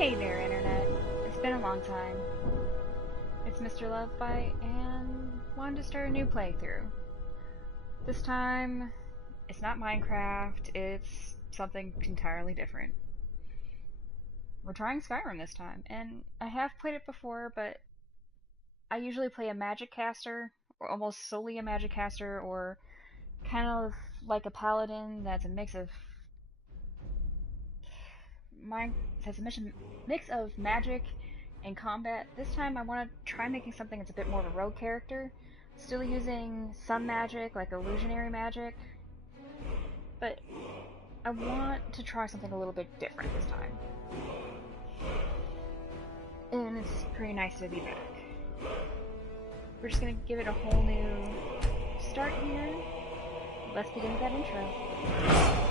Hey there, Internet. It's been a long time. It's Mr. Lovebite, and wanted to start a new playthrough. This time, it's not Minecraft, it's something entirely different. We're trying Skyrim this time, and I have played it before, but I usually play a magic caster, or almost solely a magic caster, or kind of like a paladin that's a mix of mine has a mix of magic and combat. This time I want to try making something that's a bit more of a rogue character, still using some magic like illusionary magic, but I want to try something a little bit different this time. And it's pretty nice to be back. We're just gonna give it a whole new start here. Let's begin with that intro.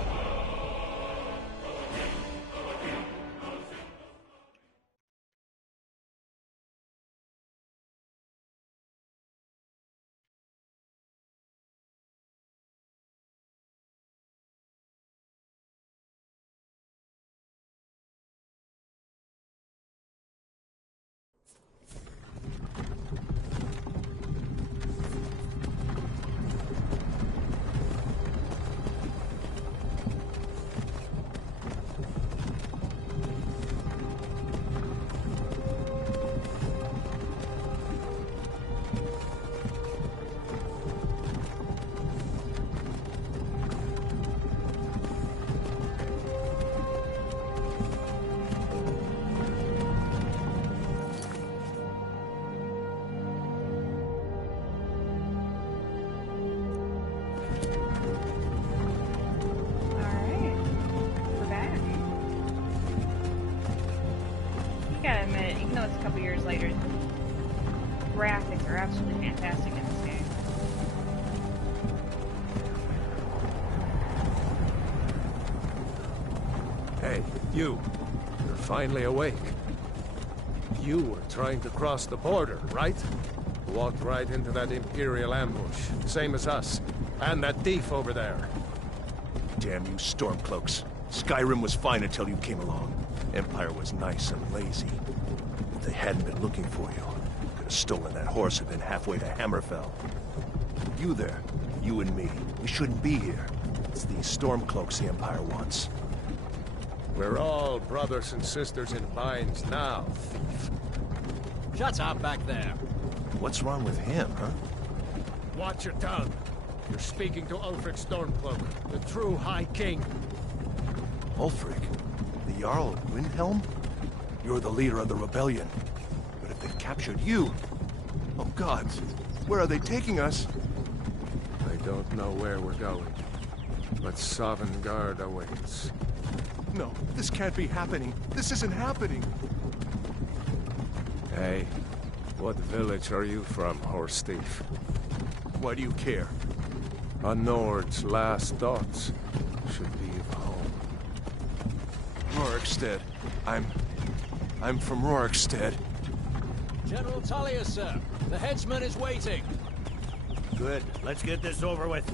Even though it's a couple years later, the graphics are absolutely fantastic in this game. Hey, you. You're finally awake. You were trying to cross the border, right? Walked right into that Imperial ambush, same as us. And that thief over there. Damn you Stormcloaks. Skyrim was fine until you came along. Empire was nice and lazy. If they hadn't been looking for you, could have stolen that horse and been halfway to Hammerfell. You there, you and me, we shouldn't be here. It's these Stormcloaks the Empire wants. We're all brothers and sisters in binds now, thief. Shut up back there. What's wrong with him, huh? Watch your tongue. You're speaking to Ulfric Stormcloak, the true High King. Ulfric? The Jarl of Windhelm? You're the leader of the rebellion. But if they captured you... Oh gods, where are they taking us? I don't know where we're going, but Sovngarde awaits. No, this can't be happening. This isn't happening. Hey, what village are you from, horse thief? Why do you care? A Nord's last thoughts should be of home. Rorikstead. I'm from Rorikstead. General Tullius, sir. The headsman is waiting. Good. Let's get this over with.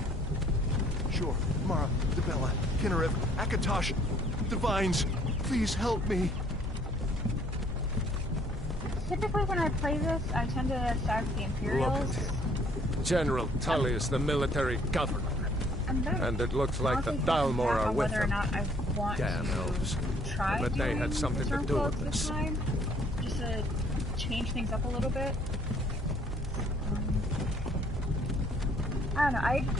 Sure. Mara, Debella, Kinnarev, Akatosh, Divines, please help me. Typically when I play this, I tend to side with the Imperials. Look at him. General Tullius, the military governor. And it looks like the Thalmor are with whether or him. not I want Damn to elves. try But they had something to do with this this. time, just to change things up a little bit. I don't know.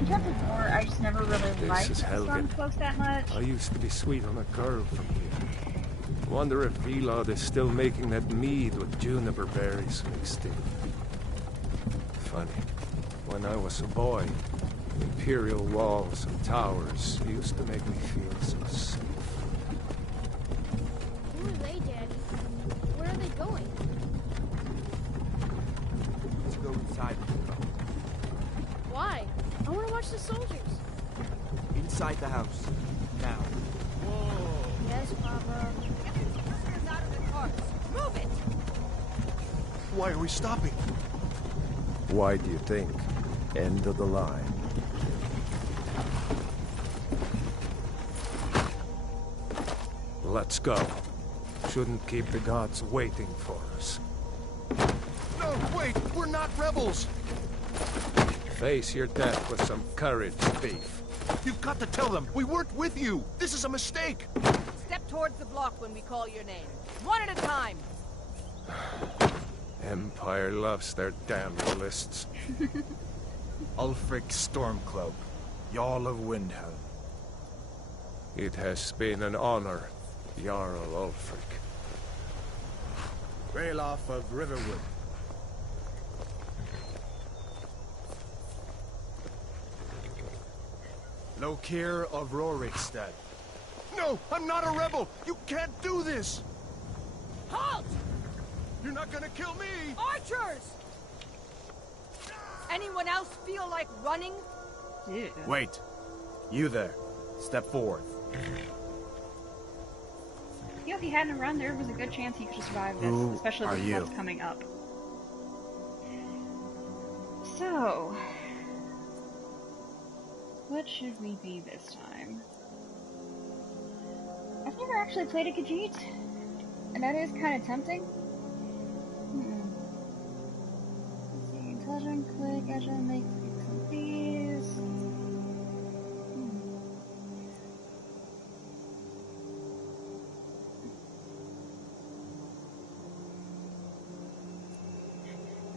In terms of war, I just never really liked Stormcloaks that much. I used to be sweet on a girl from here. Wonder if Vilod is still making that mead with juniper berries mixed in. Funny. When I was a boy, Imperial walls and towers used to make me feel so safe. Who are they, Daddy? Where are they going? Let's go inside. Why? I want to watch the soldiers. Inside the house. Now. Whoa. Yes, Papa. Get these prisoners out of the cars. Move it! Why are we stopping? Why do you think? End of the line. Let's go. Shouldn't keep the gods waiting for us. No, wait! We're not rebels! Face your death with some courage, thief. You've got to tell them we weren't with you! This is a mistake! Step towards the block when we call your name. One at a time. Empire loves their damn lists. Ulfric Stormcloak, Jarl of Windhelm. It has been an honor, Jarl Ulfric. Ralof of Riverwood. Lokir of Rorikstead. No! I'm not a rebel! You can't do this! Halt! You're not gonna kill me! Archers! Anyone else feel like running? Dude. Wait. You there. Step forward. You know, if he hadn't run, there was a good chance he could have survived this, Who especially are with you? what's coming up. So, what should we be this time? I've never actually played a Khajiit, and that is kind of tempting. Let's see, intelligent, quick, agile, make some of these.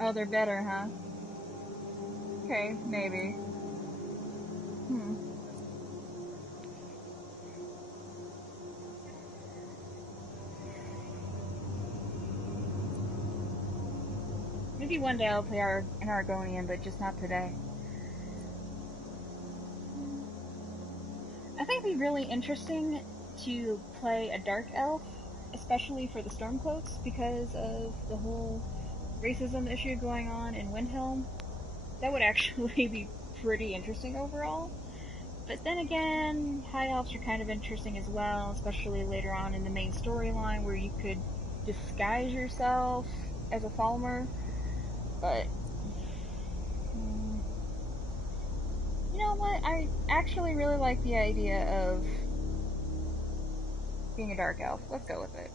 Oh, they're better, huh? Okay, maybe. Maybe one day I'll play an Argonian, but just not today. I think it'd be really interesting to play a Dark Elf, especially for the Stormcloaks, because of the whole racism issue going on in Windhelm. That would actually be pretty interesting overall. But then again, High Elves are kind of interesting as well, especially later on in the main storyline where you could disguise yourself as a Thalmor. But you know what? I actually really like the idea of being a Dark Elf. Let's go with it.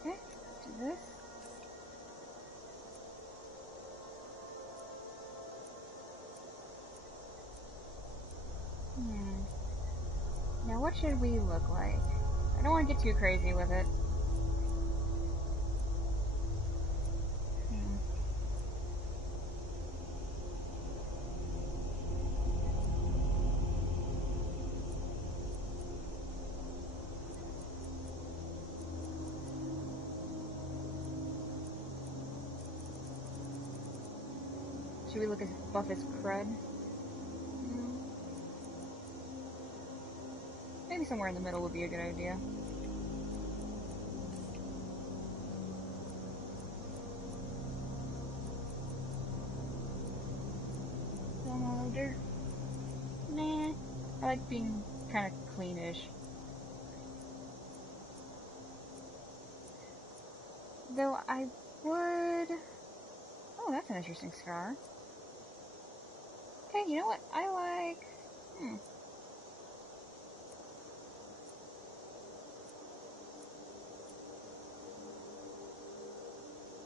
Okay, let's do this. Now what should we look like? I don't want to get too crazy with it. Should we look as buff as Crud? Maybe somewhere in the middle would be a good idea. Older. Nah, I like being kind of cleanish. Though I would... Oh, that's an interesting scar. Okay, you know what? I like...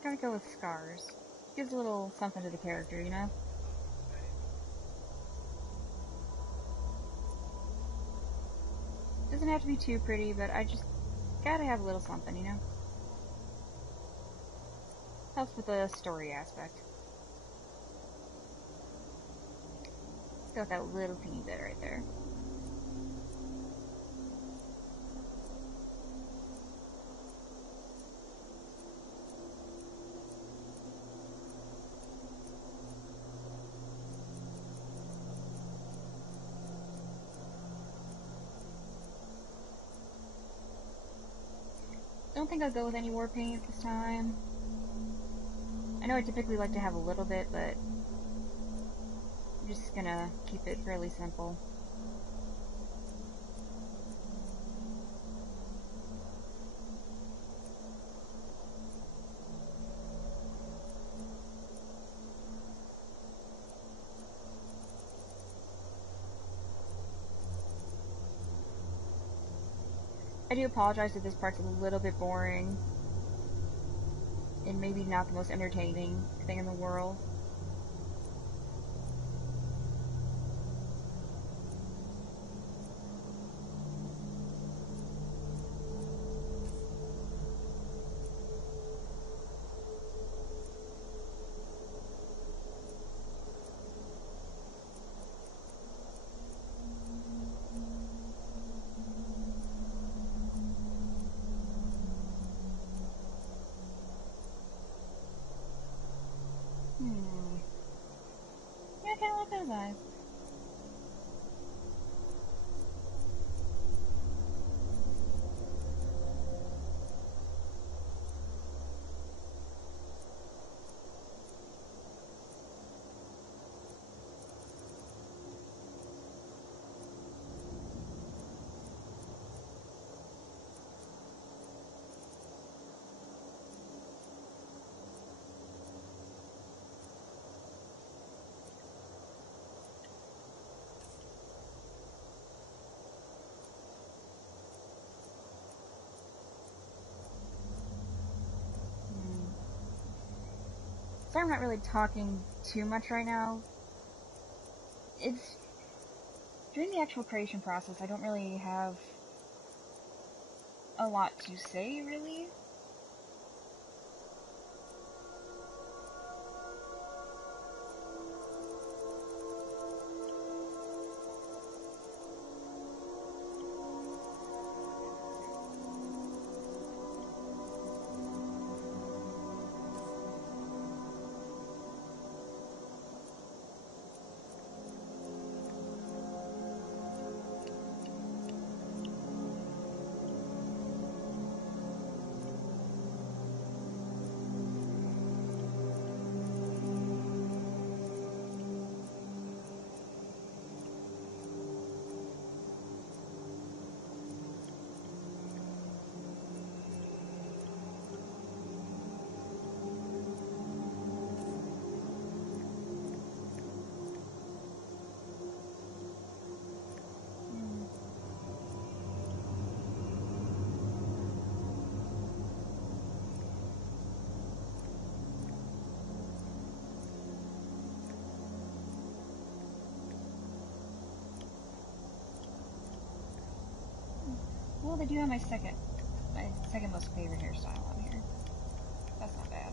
Gotta go with scars. Gives a little something to the character, you know? Doesn't have to be too pretty, but I just gotta have a little something, you know? Helps with the story aspect. Got that little teeny bit right there. I don't think I'll go with any war paint this time. I know I typically like to have a little bit, but I'm just gonna keep it fairly simple. I do apologize if this part's a little bit boring. And maybe not the most entertaining thing in the world. Yeah, I kinda like those eyes. Sorry I'm not really talking too much right now. It's... During the actual creation process, I don't really have a lot to say, really. Well, they do have my second most favorite hairstyle on here. That's not bad.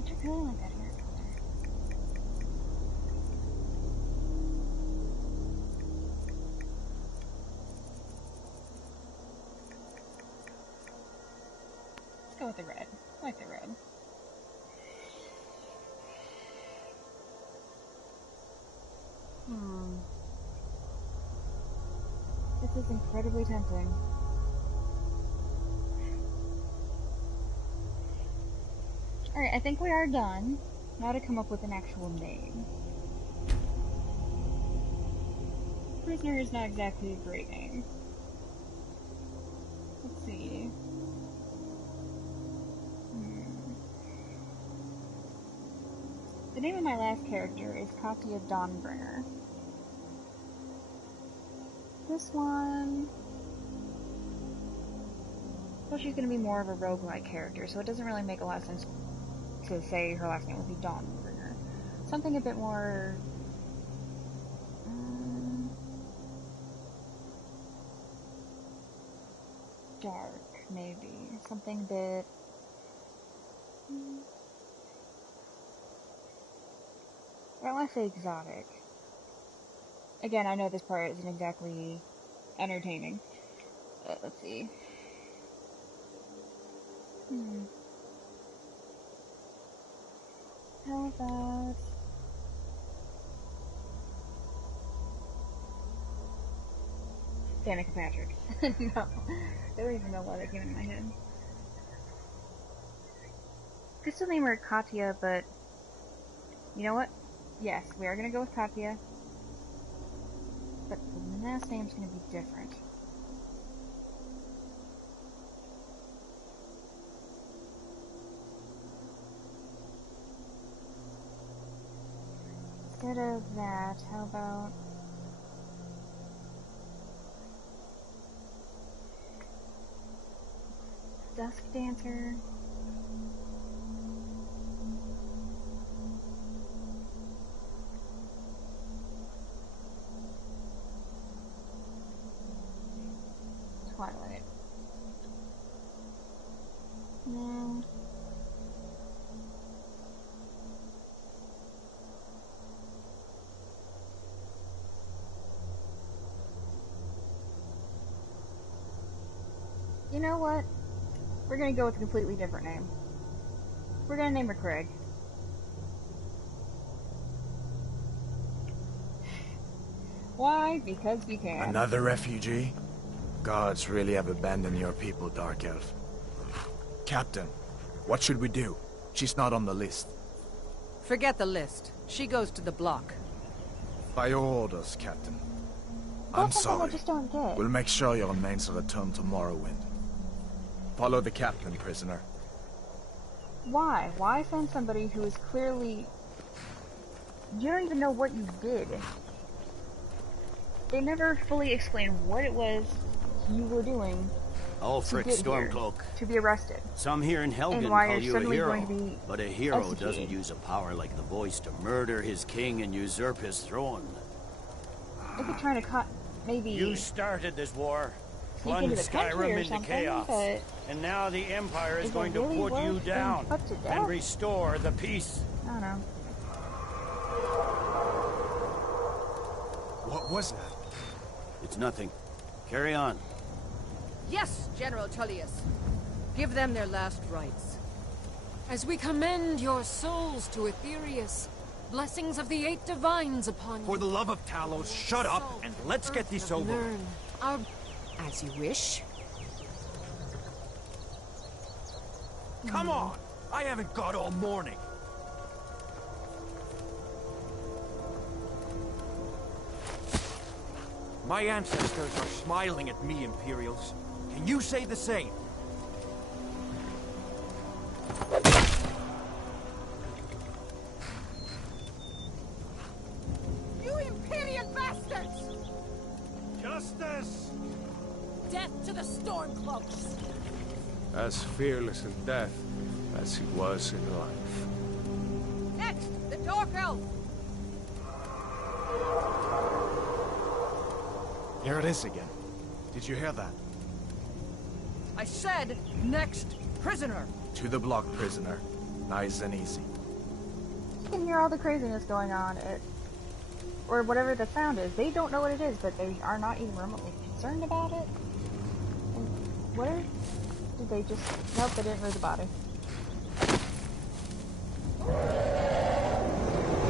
I really like that hair color. Let's go with the red. I like the red. This is incredibly tempting. Alright, I think we are done. Now to come up with an actual name. Prisoner is not exactly a great name. Let's see. The name of my last character is Katya Dawnbringer. This one... Well, she's going to be more of a roguelike character, so it doesn't really make a lot of sense to say her last name would be Dawnbringer. Something a bit more... dark, maybe. Something a bit... I don't want to say exotic. Again, I know this part isn't exactly entertaining. Let's see. How about... Danica Patrick. No. I don't even know why that came into my head. Could still name her Katya, but... You know what? Yes, we are gonna go with Katya. But the last name's gonna be different. Instead of that, how about... Dusk Dancer? Twilight. No. You know what? We're gonna go with a completely different name. We're gonna name her Craig. Why? Because we can. Another refugee? Gods really have abandoned your people, Dark Elf. Captain, what should we do? She's not on the list. Forget the list. She goes to the block. By your orders, Captain. That's I'm something sorry. I just don't get. We'll make sure your remains return to Morrowind. Follow the captain, prisoner. Why? Why send somebody who is clearly... You don't even know what you did. They never fully explain what it was you were doing Ulfric to get here, Stormcloak. to be arrested. Some here in Helgen And why call you're you a suddenly hero, going to be but a hero executed. doesn't use a power like the voice to murder his king and usurp his throne. If you're trying to maybe... You started this war, sneak into plunged the country Skyrim or into something, chaos, but and now the Empire is is it going to really put worth you being down put to death? and restore the peace. I don't know. What was that? It's nothing. Carry on. Yes, General Tullius. Give them their last rites. As we commend your souls to Aetherius, blessings of the eight divines upon you. For the love of Talos, shut up and let's get this over. Learn our... As you wish. Come on! I haven't got all morning. My ancestors are smiling at me, Imperials. Can you say the same? You Imperial bastards! Justice! Death to the Stormcloaks! As fearless in death as he was in life. Next, the Dark Elf! Here it is again. Did you hear that? I said, next, prisoner! To the block, prisoner. Nice and easy. You can hear all the craziness going on. Or whatever the sound is. They don't know what it is, but they are not even remotely concerned about it. And where did they just... Nope, they didn't move the body.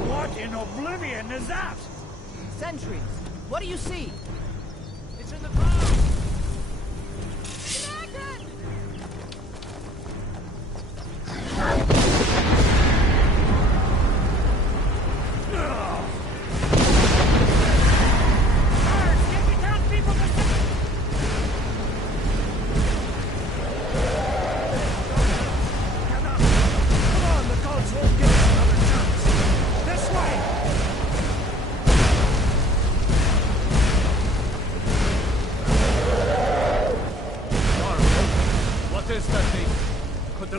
What in oblivion is that? Sentries, what do you see? It's in the clouds!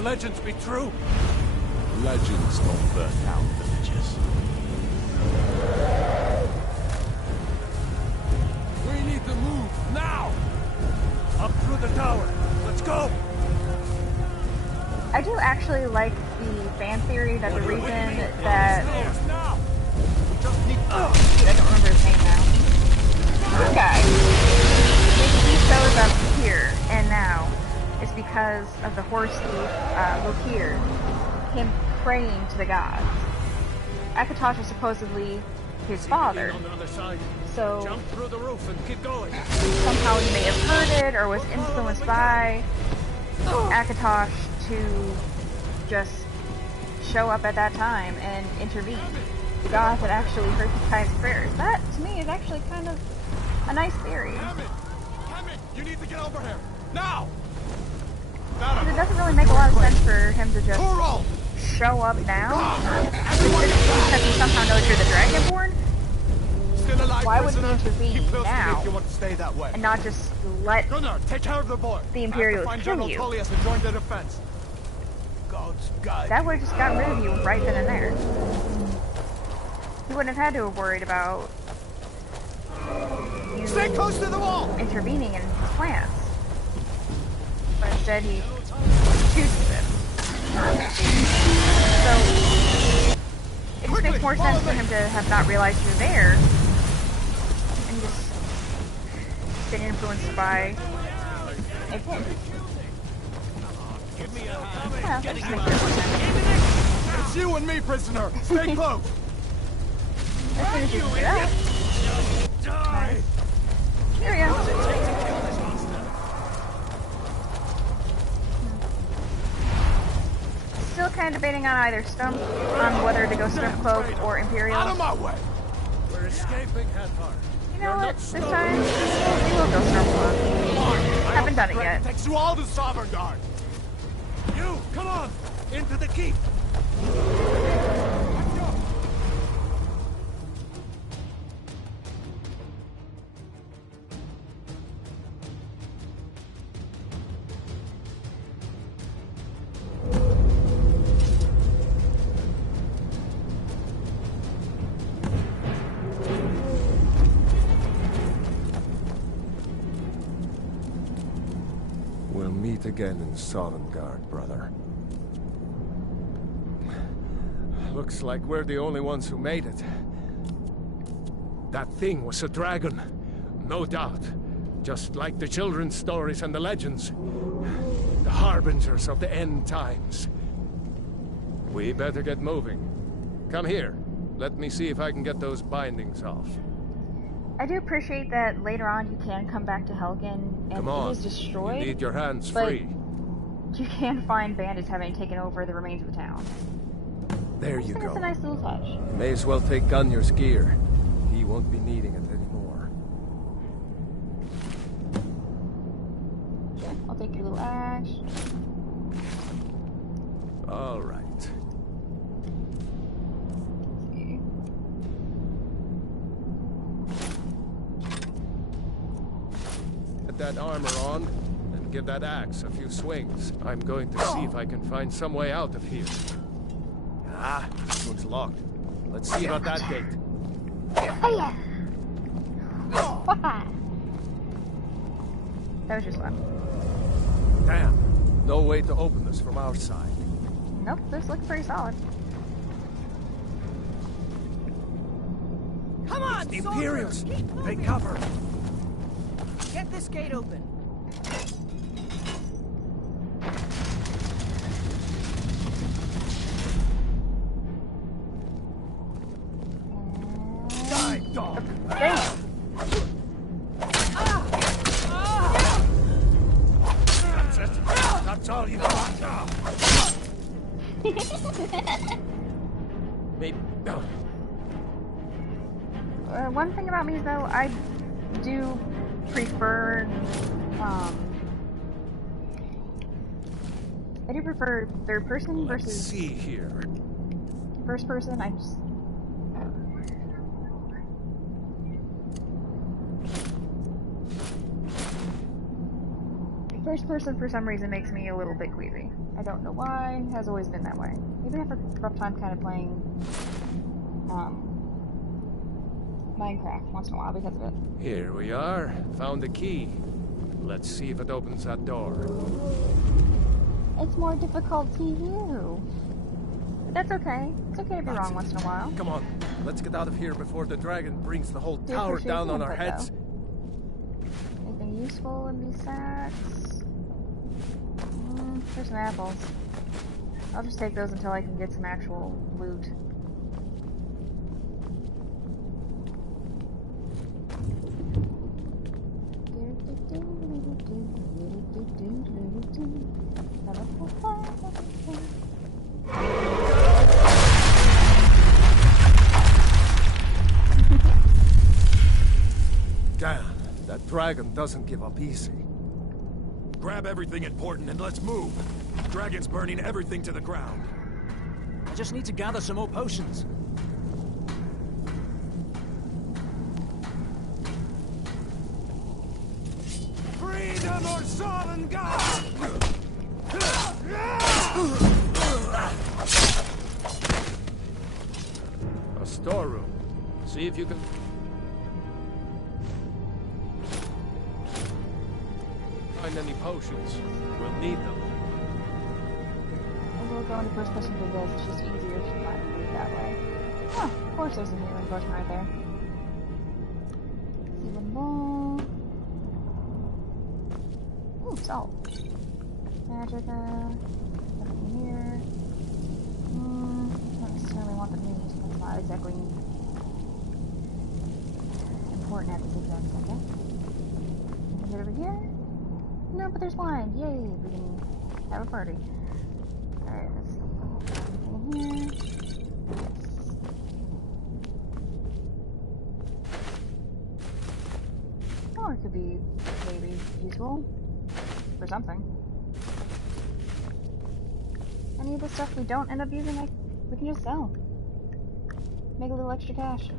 Legends be true? Legends don't burn down villages. We need to move, now! Up through the tower. Let's go! I do actually like the fan theory that the reason that... Now! We just need... Oh, shoot, I don't remember his name now. This guy. He shows up here and now. Is because of the horse thief, Lokir, him praying to the gods. Akatosh is supposedly his father, so jump through the roof and keep going. Somehow he may have heard it or was influenced by Akatosh to just show up at that time and intervene. The gods had actually heard the guy's prayers. That, to me, is actually kind of a nice theory. Hammond, you need to get over here, now! Because it doesn't really make a lot of sense for him to just show up now. Because he somehow knows you're the Dragonborn? why would you prisoner. intervene Keep close to me now if you want to stay that way. and not just let Gunnar, take care of the boy. the I have Imperials to find kill General you? Tullius and join the defense. God's guide. That would have just gotten rid of you right then and there. He wouldn't have had to have worried about you Stay close to the wall. intervening in his plans. But instead he chooses it. So it just makes more sense for him to have not realized you're there and just been influenced by a kid. Yeah, that just makes more sense. It's you and me, prisoner. Stay close. As soon as you can do that. Nice. Here we go. Still kind of debating on either Stump, on whether to go Stormcloak or Imperial. Out of my way. We're escaping, Hathor. You know what? This time, we will go Stormcloak. Haven't done it yet. Takes you all to Sovngarde. You, come on! Into the keep! We'll meet again in Sovngarde, brother. Looks like we're the only ones who made it. That thing was a dragon, no doubt. Just like the children's stories and the legends. The harbingers of the end times. We better get moving. Come here. Let me see if I can get those bindings off. I do appreciate that later on you can come back to Helgen and Come on. it is destroyed. You need your hands but free. you can find bandits having taken over the remains of the town. There I you think it's a go. nice little touch. May as well take Gunnar's gear. He won't be needing it anymore. Sure, I'll take your little ash. All right. Get that armor on, and give that axe a few swings. I'm going to see if I can find some way out of here. Ah, this one's locked. Let's see about that gate. That was just fun. Damn, no way to open this from our side. Nope, this looks pretty solid. Come on, The soldiers! Imperials! Keep Take moving. cover! Get this gate open. Die, dog! Damn! That's it! That's all you got! Maybe. No. One thing about me though, I do prefer, I do prefer third person Let's versus see here. first person. I just first person for some reason makes me a little bit queasy. I don't know why. It has always been that way. Maybe I have a rough time kind of playing Minecraft once in a while because of it. Here we are. Found the key. Let's see if it opens that door. It's more difficult to you. But that's okay. It's okay to be wrong once in a while. Come on, let's get out of here before the dragon brings the whole Do tower appreciate down the on our input, heads. Anything useful in these sacks? There's some apples. I'll just take those until I can get some actual loot. Damn, that dragon doesn't give up easy. Grab everything important and let's move. Dragon's burning everything to the ground. I just need to gather some more potions. Some more Solon God! A storeroom. See if you can... find any potions. We'll need them. And we'll go into first person for this. It's just easier to find it that way. Oh, of course there's a healing potion right there. See one more. Ooh, salt. Magicka. Nothing here. Don't necessarily want the meat. That's not exactly important at this exact second. Is it over here? No, but there's wine. Yay! We can have a party. Alright, let's see. Anything in here? Yes. Or it could be maybe useful for something. Any of the stuff we don't end up using, like, we can just sell. Make a little extra cash.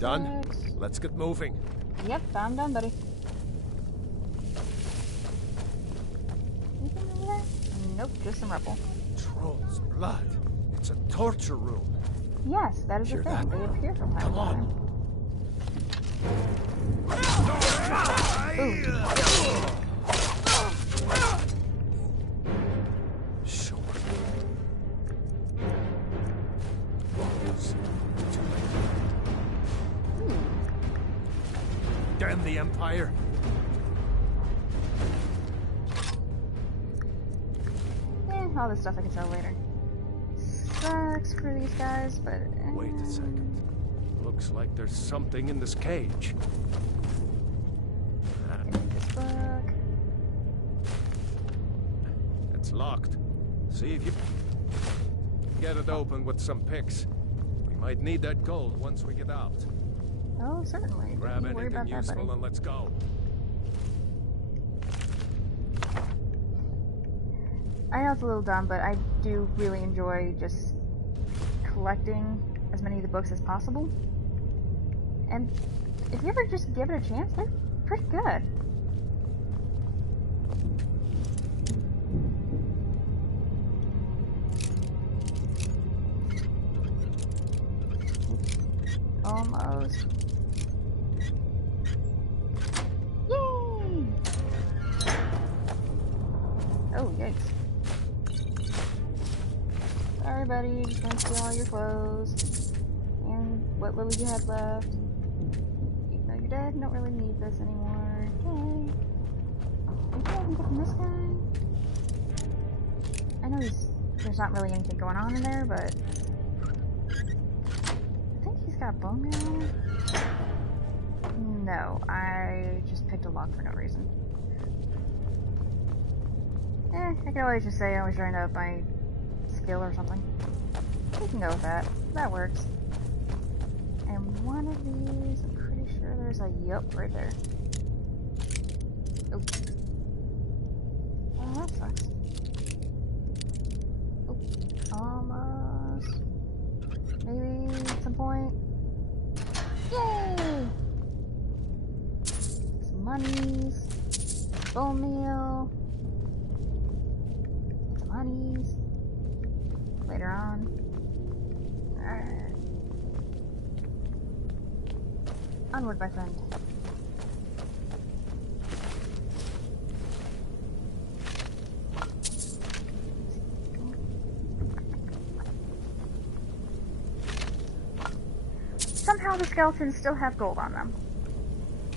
Done? Let's get moving. Yep, I'm done, buddy. Anything over there? Nope, just some rubble. Troll's blood. It's a torture room. Yes, that is the thing. They appear from time to time. Sure. Damn the Empire. All this stuff I can sell later. Sucks for these guys, but... Wait a second. Looks like there's something in this cage. This book. It's locked. See if you get it open with some picks. We might need that gold once we get out. Oh, certainly. Grab Don't worry anything about that, useful buddy. and let's go. I know it's a little dumb, but I do really enjoy just collecting as many of the books as possible. And if you ever just give it a chance, they're pretty good. Almost. Yay! Oh, yikes. Sorry, buddy. Just gonna steal all your clothes. And what little you had left. Even though you're dead, don't really need this anymore. Okay. Maybe I can get from this guy? I know there's not really anything going on in there, but... I think he's got bone meal. No, I just picked a lock for no reason. I can always just say I was trying to up my skill or something. We can go with that. That works. And one of these, I'm pretty sure there's a yup right there. Oh. Oh, that sucks. Oh, almost. Maybe at some point. Yay! Some monies. Bone meal. Some monies. Later on. Alright. Onward, my friend. Somehow the skeletons still have gold on them.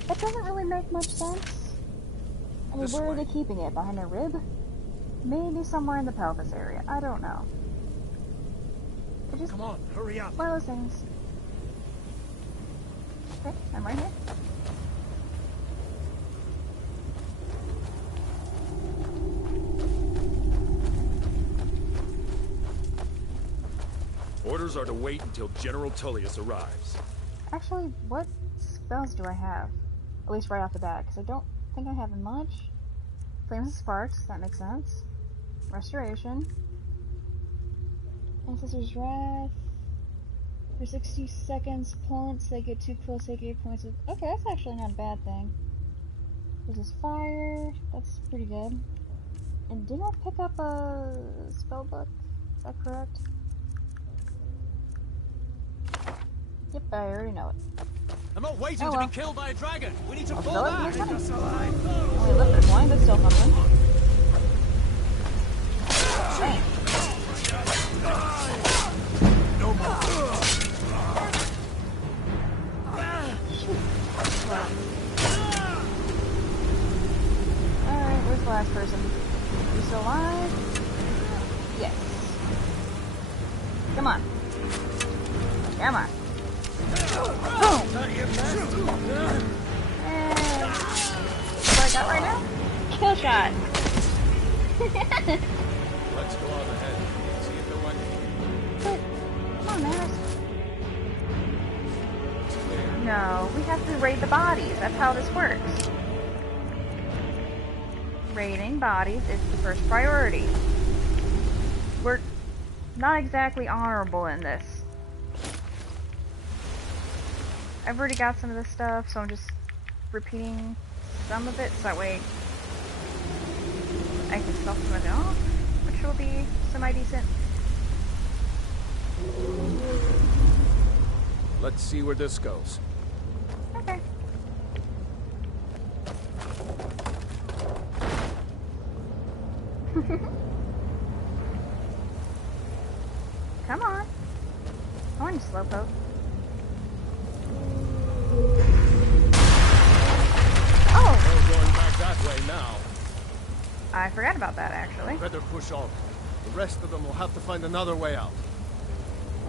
That doesn't really make much sense. I mean, where are they keeping it? Behind their rib? Maybe somewhere in the pelvis area. I don't know. It just... Come on, hurry up. One of those things. Okay, I'm right here. Orders are to wait until General Tullius arrives. Actually, what spells do I have? At least right off the bat, because I don't think I have much. Flames and Sparks, that makes sense. Restoration. Ancestor's Wrath. For 60 seconds, opponents they get too close, they get points of. Okay, that's actually not a bad thing. This is fire. That's pretty good. And didn't I pick up a spell book? Is that correct? Yep, I already know it. I'm not waiting to be killed by a dragon. We need to I'll pull fill it back. with money. Only a little bit more, but still something. Dang. No more. Alright, where's the last person? You still alive? Yes. Come on. Come on. Boom! And what I got right now? Kill shot. Let's go on ahead. See if they're waiting. But, come on, man. No, we have to raid the bodies. That's how this works. Raiding bodies is the first priority. We're not exactly honorable in this. I've already got some of this stuff, so I'm just repeating some of it, so that way I can sell some of it off, which will be semi-decent. Let's see where this goes. Okay. Come on. Come on, you slowpoke. Oh! We're going back that way now. I forgot about that, actually. Better push on. The rest of them will have to find another way out.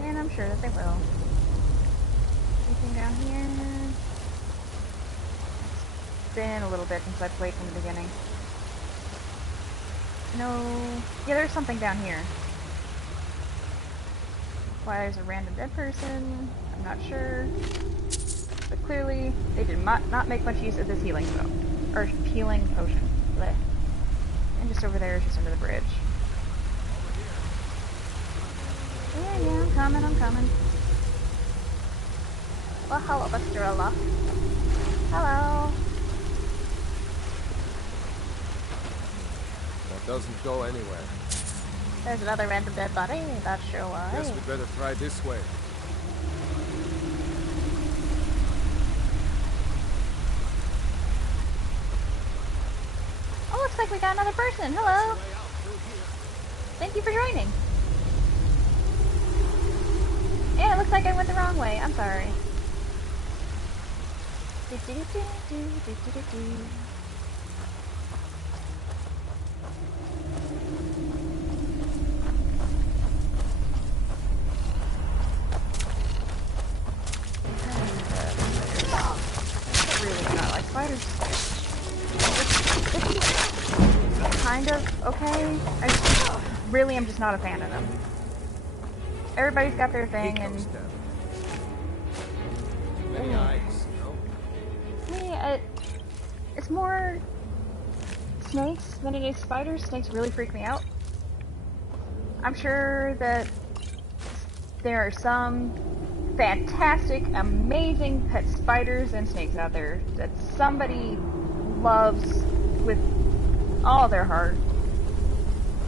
And I'm sure that they will. Anything down here? It's been a little bit since I played from the beginning. No. Yeah, there's something down here. Why there's a random dead person, I'm not sure. But clearly, they did not make much use of this healing spell. Or healing potion. Blech. And just over there is just under the bridge. Yeah, I'm coming. Well, hello, Mr. Allah. Hello. That doesn't go anywhere. There's another random dead body, that's sure why. Guess we better try this way. Oh, looks like we got another person. Hello. Thank you for joining. Yeah, it looks like I went the wrong way. I'm sorry. Really do not like spiders. It's kind of okay. I am just not a fan of them. Everybody's got their thing, and Many eyes, you know? me, it's more snakes than it is spiders. Snakes really freak me out. I'm sure that there are some fantastic, amazing pet spiders and snakes out there that somebody loves with all their heart.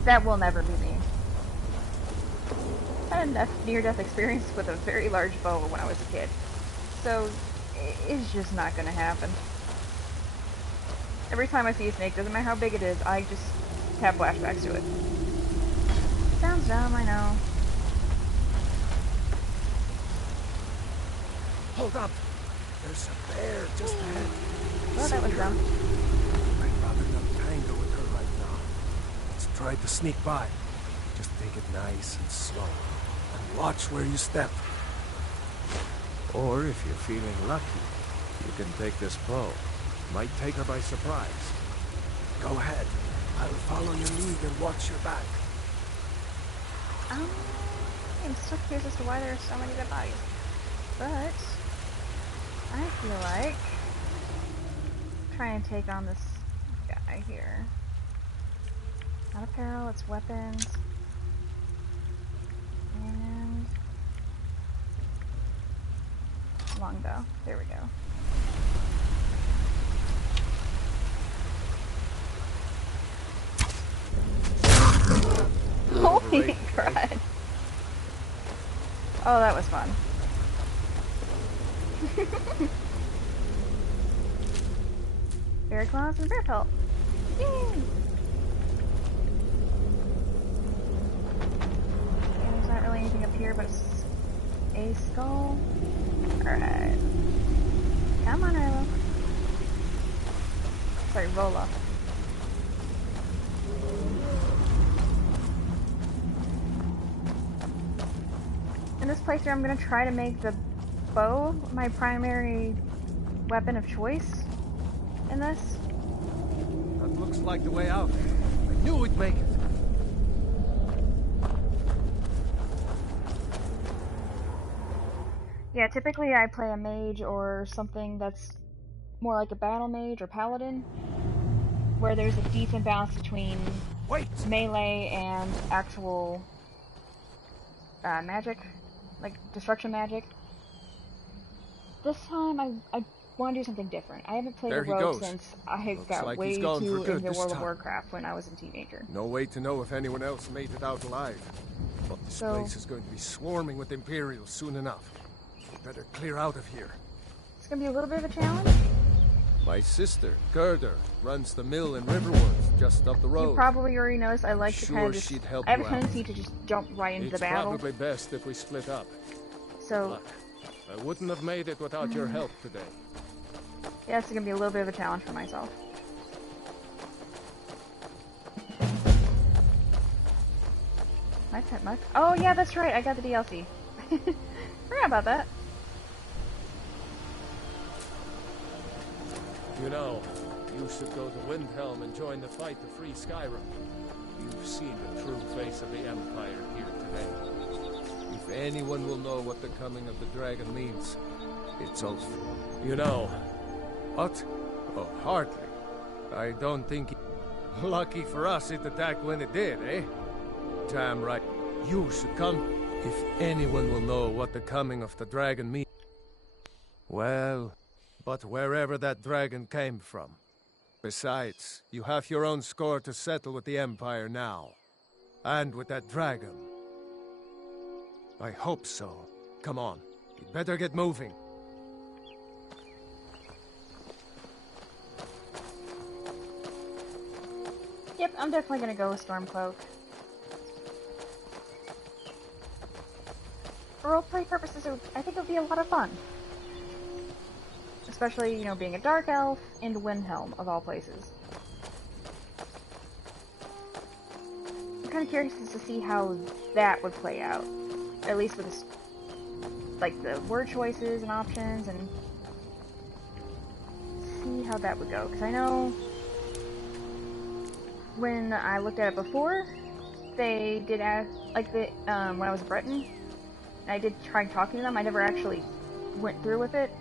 That will never be me. I had a near-death experience with a very large boa when I was a kid. So, it's just not gonna happen. Every time I see a snake, doesn't matter how big it is, I just have flashbacks to it. Sounds dumb, I know. Hold up! There's a bear just ahead. Oh, that was dumb. I'd rather not tangle with her right now. Let's try to sneak by. Just take it nice and slow. And watch where you step. Or if you're feeling lucky, you can take this bow. Might take her by surprise. Go ahead. I'll follow your lead and watch your back. I'm still curious as to why there are so many dead bodies. But I feel like try and take on this guy here. Not apparel, it's weapons. long ago. There we go. Holy crud. Oh, that was fun. Bear claws and bear pelt. Yay! Okay, there's not really anything up here but a skull. Alright. Come on, Arlo. Sorry, Rolla. In this playthrough, I'm going to try to make the bow my primary weapon of choice in this. That looks like the way out. I knew we'd make it. Yeah, typically I play a mage or something that's more like a battle mage or paladin, where there's a decent balance between melee and actual magic, like destruction magic. This time I want to do something different. I haven't played a rogue since I got way too into World of Warcraft when I was a teenager. No way to know if anyone else made it out alive. But this place is going to be swarming with Imperials soon enough. Better clear out of here. It's gonna be a little bit of a challenge. My sister, Gerda, runs the mill in Riverwoods, just up the road. You probably already noticed I like to kind of just... I have a tendency to just jump right into the battle. It's probably best if we split up. So... Look, I wouldn't have made it without your help today. Yeah, it's gonna be a little bit of a challenge for myself. My pet much? Oh yeah, that's right, I got the DLC. Forgot about that. You know, you should go to Windhelm and join the fight to free Skyrim. You've seen the true face of the Empire here today. If anyone will know what the coming of the dragon means, it's Ulf. You know... What? Oh, hardly. I don't think... Lucky for us it attacked when it did, eh? Damn right. You should come. If anyone will know what the coming of the dragon means... Well... But wherever that dragon came from. Besides, you have your own score to settle with the Empire now. And with that dragon. I hope so. Come on. You'd better get moving. Yep, I'm definitely gonna go with Stormcloak. For roleplay purposes, I think it would be a lot of fun. Especially, you know, being a dark elf in Windhelm, of all places. I'm kind of curious to see how that would play out. At least with this, like the word choices and options, and see how that would go. Because I know when I looked at it before, they did ask, like the when I was a Breton, I did try talking to them. I never actually went through with it.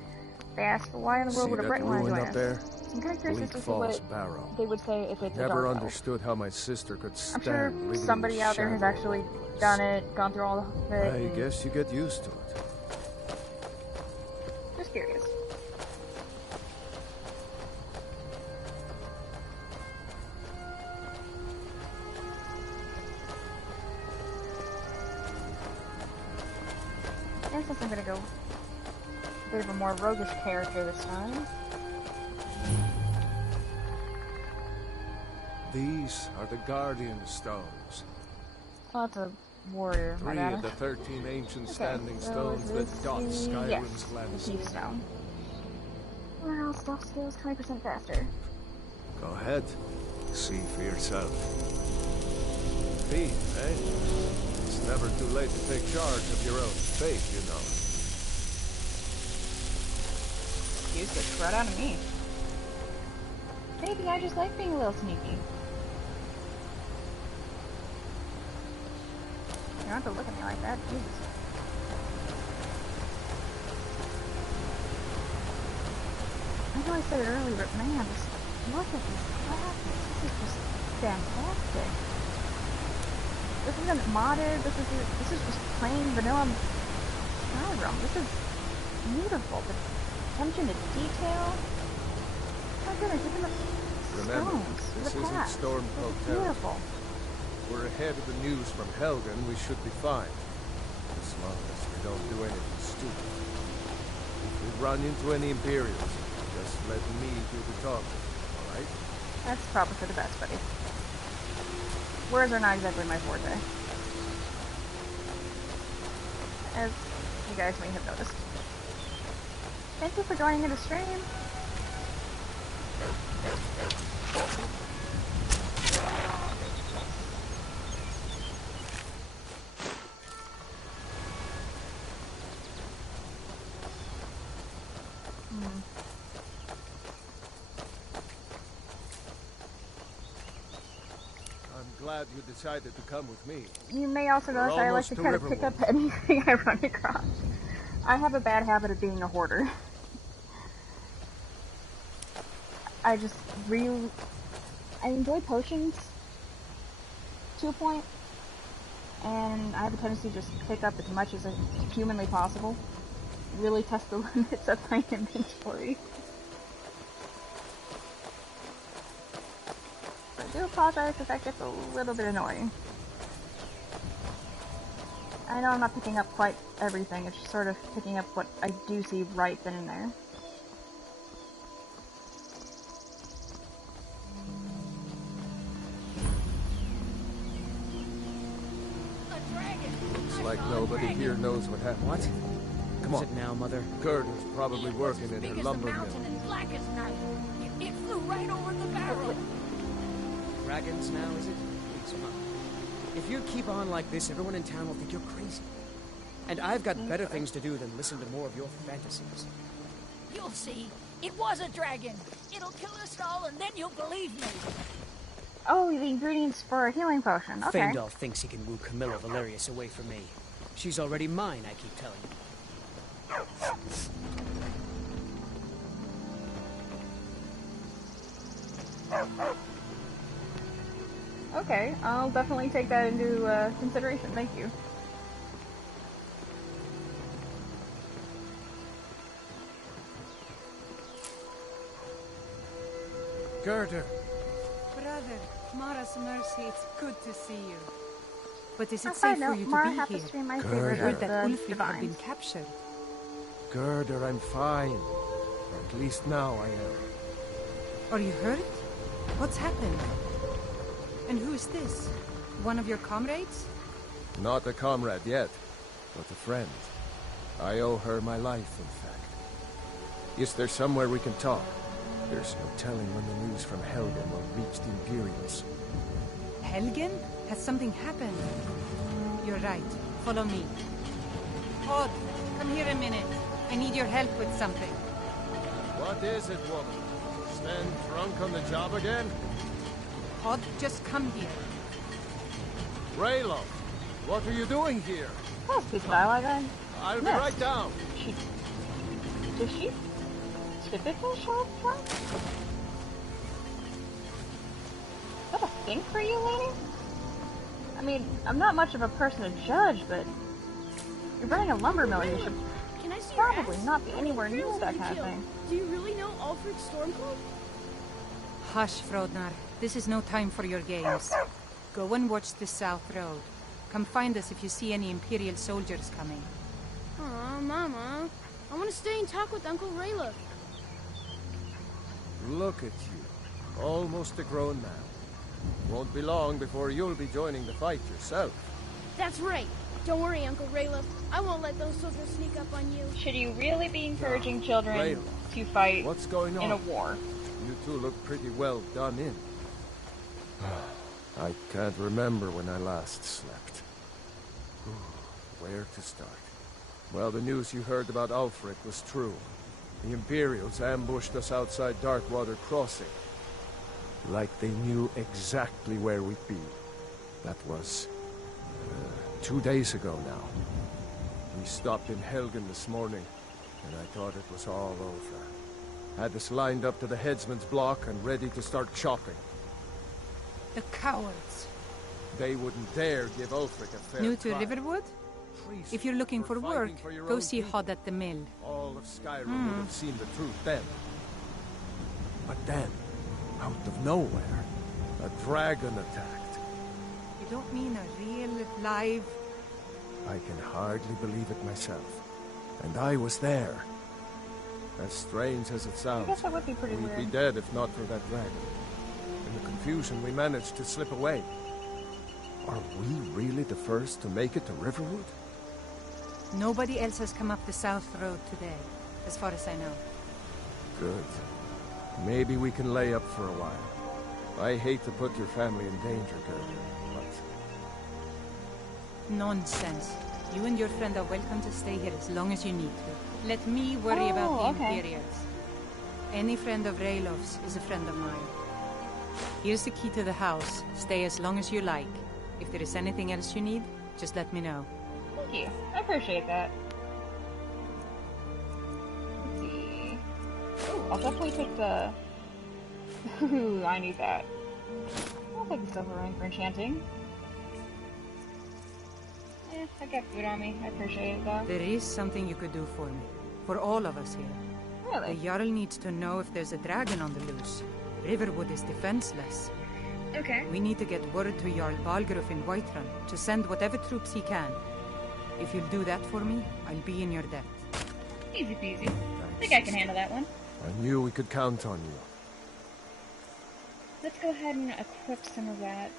They asked, why in the world would a Breton want to join us? There? I'm kind of curious to see what they would say if it's a dark Never elf. Understood how my sister could stand. I'm sure somebody out there has actually done it, gone through all of it. I guess you get used to it. Just curious. And since I'm gonna go a bit of a more roguish character this time. These are the Guardian Stones. Oh, it's a warrior. 3 of the 13 ancient standing stones that dot Skyrim's landscape. Thief stone. Well, stealth skills 20% faster. Go ahead. See for yourself. Thief, eh? It's never too late to take charge of your own fate, you know. Excuse the crud out of me. Maybe I just like being a little sneaky. You don't have to look at me like that, Jesus. I know I said it earlier, but man, just look at these graphics. This is just fantastic. This isn't modded. This is just plain vanilla Skyrim. This is beautiful. The attention to detail. My goodness, look at the Remember, stones. this The isn't past. Stormcloak It's territory. beautiful. We're ahead of the news from Helgen, we should be fine. As long as we don't do anything stupid. If we run into any Imperials, just let me do the talking, alright? That's probably for the best, buddy. Words are not exactly my forte. As you guys may have noticed. Thank you for joining in the stream. I'm glad you decided to come with me. You may also We're notice I like almost to to kind of pick up anything I run across. I have a bad habit of being a hoarder. I just really... I enjoy potions to a point, and I have a tendency to just pick up as much as humanly possible. Really test the limits of my inventory. So I do apologize if that gets a little bit annoying. I know I'm not picking up quite everything, it's just sort of picking up what I do see right then and there. Looks like nobody here knows what happened. What? Come on. Is it now, Mother? Gurdon's probably working in her lumber mill. and black as night. It flew right over the barrel. Dragons now, is it? Please, Mom. If you keep on like this, everyone in town will think you're crazy. And I've got better things to do than listen to more of your fantasies. You'll see. It was a dragon. It'll kill us all, and then you'll believe me. Oh, the ingredients for a healing potion. Okay. Faendal thinks he can woo Camilla Valerius away from me. She's already mine, I keep telling you. Okay, I'll definitely take that into consideration. Thank you. Girder! Brother, Mara's mercy, it's good to see you. But is it Side safe for note, you Mara to happens be to be my here? favorite Girder. of Heard that the Ulfric had been divines. captured. Girder, I'm fine. At least now I am. Are you hurt? What's happened? And who is this? One of your comrades? Not a comrade yet, but a friend. I owe her my life, in fact. Is there somewhere we can talk? There's no telling when the news from Helgen will reach the Imperials. Helgen? Has something happened? You're right. Follow me. Odd, come here a minute. I need your help with something. What is it, woman? Stand drunk on the job again? Odd, just come here. Raylo, what are you doing here? Oh, speak dialogue then. I'll be Yes. right down. Does she typically show up drunk? Is that a thing for you, lady? I mean, I'm not much of a person to judge, but you're running a lumber mill. You should Can I see your probably ass? not be anywhere How many near girls that have you kind of killed? thing. Do you really know Ulfric Stormcloak? Hush, Frodnar. This is no time for your games. Go and watch the South Road. Come find us if you see any Imperial soldiers coming. Aw, Mama. I want to stay and talk with Uncle Rayla. Look at you. Almost a grown man. Won't be long before you'll be joining the fight yourself. That's right. Don't worry, Uncle Rayla. I won't let those soldiers sneak up on you. Should you really be encouraging children Rayla, to fight what's going on? in a war? You two look pretty well done in. I can't remember when I last slept. Where to start? Well, the news you heard about Ulfric was true. The Imperials ambushed us outside Darkwater Crossing. Like they knew exactly where we'd be. That was 2 days ago now. We stopped in Helgen this morning, and I thought it was all over. Had us lined up to the headsman's block and ready to start chopping. The cowards. They wouldn't dare give Ulfric a fair New to trial. Riverwood? priest If you're looking for work, fighting for your go own see people. Hod at the mill. All of Skyrim would have seen the truth then. But then, out of nowhere, a dragon attacked. You don't mean a real, live... I can hardly believe it myself. And I was there. As strange as it sounds, I guess that would be pretty we'd weird. be dead if not for that dragon. In the confusion, we managed to slip away. Are we really the first to make it to Riverwood? Nobody else has come up the South Road today, as far as I know. Good. Maybe we can lay up for a while. I hate to put your family in danger, Gerda, but... Nonsense. You and your friend are welcome to stay here as long as you need to. Let me worry about the Imperials. Any friend of Raylov's is a friend of mine. Here's the key to the house. Stay as long as you like. If there is anything else you need, just let me know. Thank you. I appreciate that. Let's see. Ooh, I'll definitely take the... Ooh, I need that. I'll take the silver ring for enchanting. I got food on me. I appreciate it, though. There is something you could do for me. For all of us here. Really? The Jarl needs to know if there's a dragon on the loose. Riverwood is defenseless. Okay. We need to get word to Jarl Balgruuf in Whiterun to send whatever troops he can. If you'll do that for me, I'll be in your debt. Easy peasy. I think I can handle that one. I knew we could count on you. Let's go ahead and equip some of that.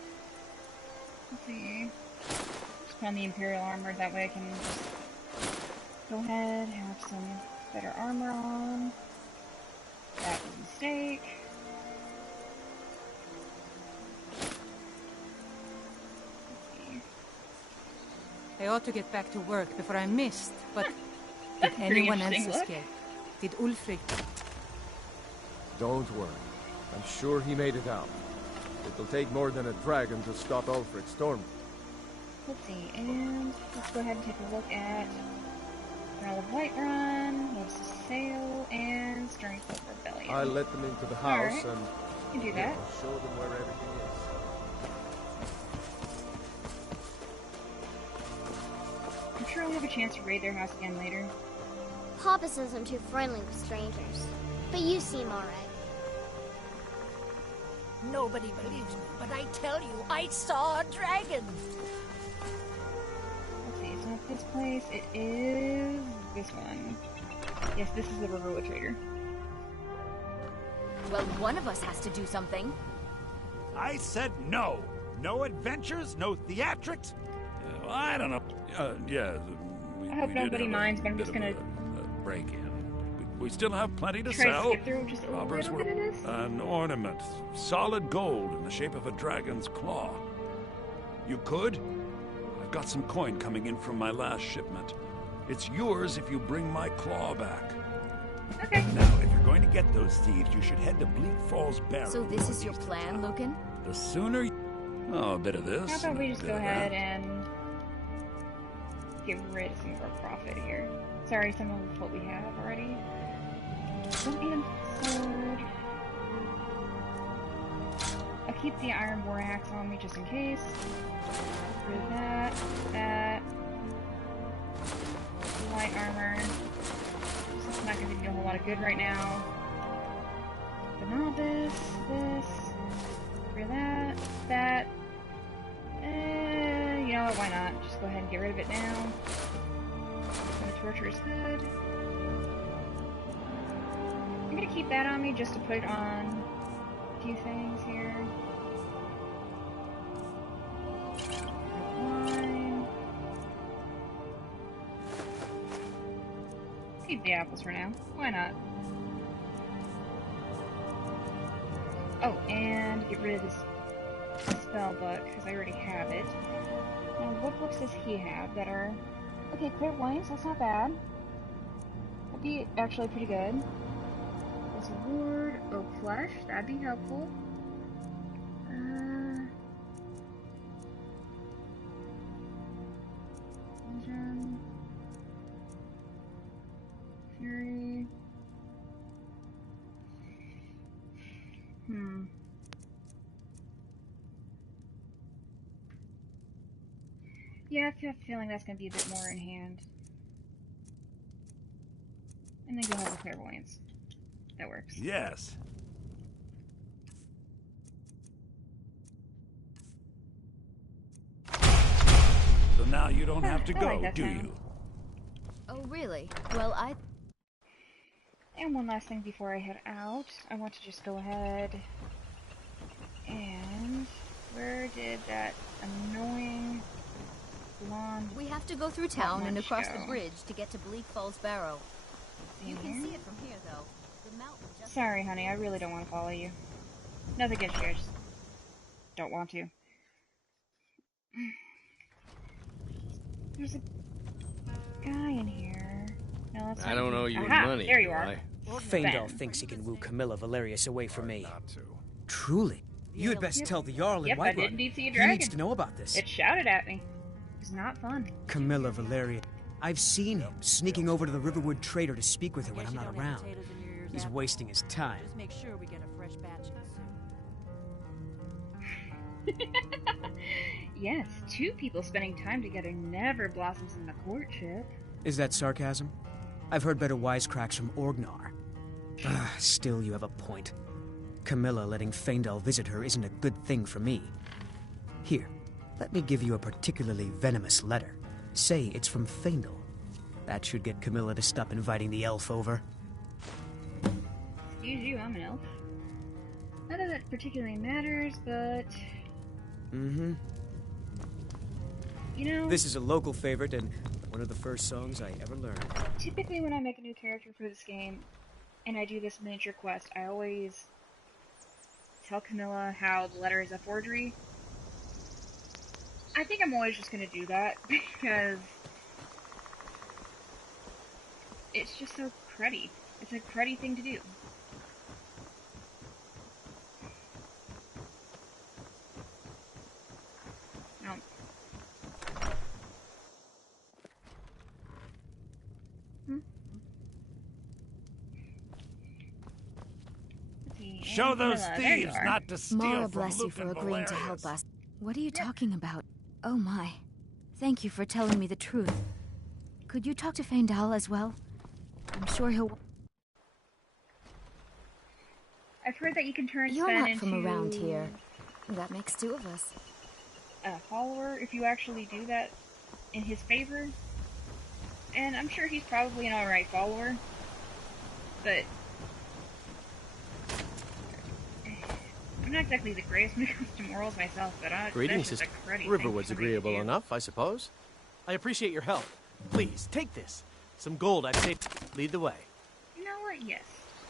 Let's see. Just put on the Imperial armor, that way I can just go ahead, have some better armor on. That was a mistake. I ought to get back to work before I missed, but did That's a pretty anyone else interesting look. escape? Did Ulfric? Don't worry. I'm sure he made it out. It'll take more than a dragon to stop Ulfric's storm. Let's see, and let's go ahead and take a look at Earl of Whiterun, Loves to Sail, and Strength of Rebellion. I'll let them into the house Alright. and You can do that. I'll show them where everything is. I'm sure I'll have a chance to raid their house again later. Papa says I'm too friendly with strangers, but you seem alright. Nobody believes me, but I tell you, I saw a dragon. Let's see, it's not this place, it is this one. Yes, this is the Riverwood Trader. Well, one of us has to do something. I said no. No adventures, no theatrics. I don't know. Yeah, I hope we nobody did have minds, but I'm bit just of gonna a break-in. We still have plenty to try to sell. skip through just a Robbers little were bit of this. an ornament, solid gold in the shape of a dragon's claw. You could? I've got some coin coming in from my last shipment. It's yours if you bring my claw back. Okay. Now, if you're going to get those thieves, you should head to Bleak Falls Barrow. So this is your plan, Lucan? The sooner you... Oh, a bit of this. How about we and a just bit go of ahead that. and get rid of some of our profit here. Sorry, some of what we have already. Don't need a sword. I'll keep the iron war axe on me just in case. Get rid of that, that. Light armor. This is not going to do a whole lot of good right now. But not this, this. Get rid of that, that. You know what, why not? Just go ahead and get rid of it now. The torture is good. I'm gonna keep that on me just to put it on a few things here. Wine. Keep the apples for now. Why not? Oh, and get rid of this spell book, because I already have it. And what books does he have that are... Okay, clairvoyance, that's not bad. That'd be actually pretty good. There's a ward, oak flesh, that'd be helpful. Vision. Fury. Yeah, I have a feeling that's going to be a bit more in hand. And then go have a clairvoyance. That works. Yes. So now you don't have to go, do you? Oh, really? Well, And one last thing before I head out. I want to just go ahead and... Where did that annoying blonde... We have to go through town and across the go? bridge to get to Bleak Falls Barrow. You can here? see it from here, though. The mountain just... Sorry, honey, I really don't want to follow you. Nothing against you, I just don't want to. There's a guy in here. No, that's I don't owe you Aha, money, there you do are. I? Faendal thinks he can woo Camilla Valerius away from me. Not to. Truly? You had best tell the Jarl in Yep, I Whiterun. did indeed see a He dragon. needs to know about this. It shouted at me. It was not fun. Camilla Valerius. I've seen him sneaking over to the Riverwood Trader to speak with her when I'm not around. He's wasting his time. Just make sure we get a fresh batch in soon. Yes, two people spending time together never blossoms in the courtship. Is that sarcasm? I've heard better wisecracks from Orgnar. Still, you have a point. Camilla letting Faendal visit her isn't a good thing for me. Here, let me give you a particularly venomous letter. Say it's from Faendal. That should get Camilla to stop inviting the elf over. Excuse you, I'm an elf. Not that that particularly matters, but... Mm-hmm. You know... This is a local favorite and one of the first songs I ever learned. Typically when I make a new character for this game, and I do this miniature quest, I always tell Camilla how the letter is a forgery. I think I'm always just gonna do that, because it's just so cruddy. It's a cruddy thing to do. No. Show those Camilla, thieves not to steal Mara from bless you Luke for and agreeing to Valerius. help us. What are you talking about? Oh my. Thank you for telling me the truth. Could you talk to Faendal as well? I'm sure he'll... I've heard that you can turn You're Sven not into from around here. That makes two of us. a follower if you actually do that in his favor. And I'm sure he's probably an alright follower. But I'm not exactly the greatest when it comes to morals myself, but Greetings, that's just a cruddy thing Riverwood's for somebody to agreeable do. enough, I suppose. I appreciate your help. Please, take this. Some gold I've saved. Lead the way. You know what? Yes.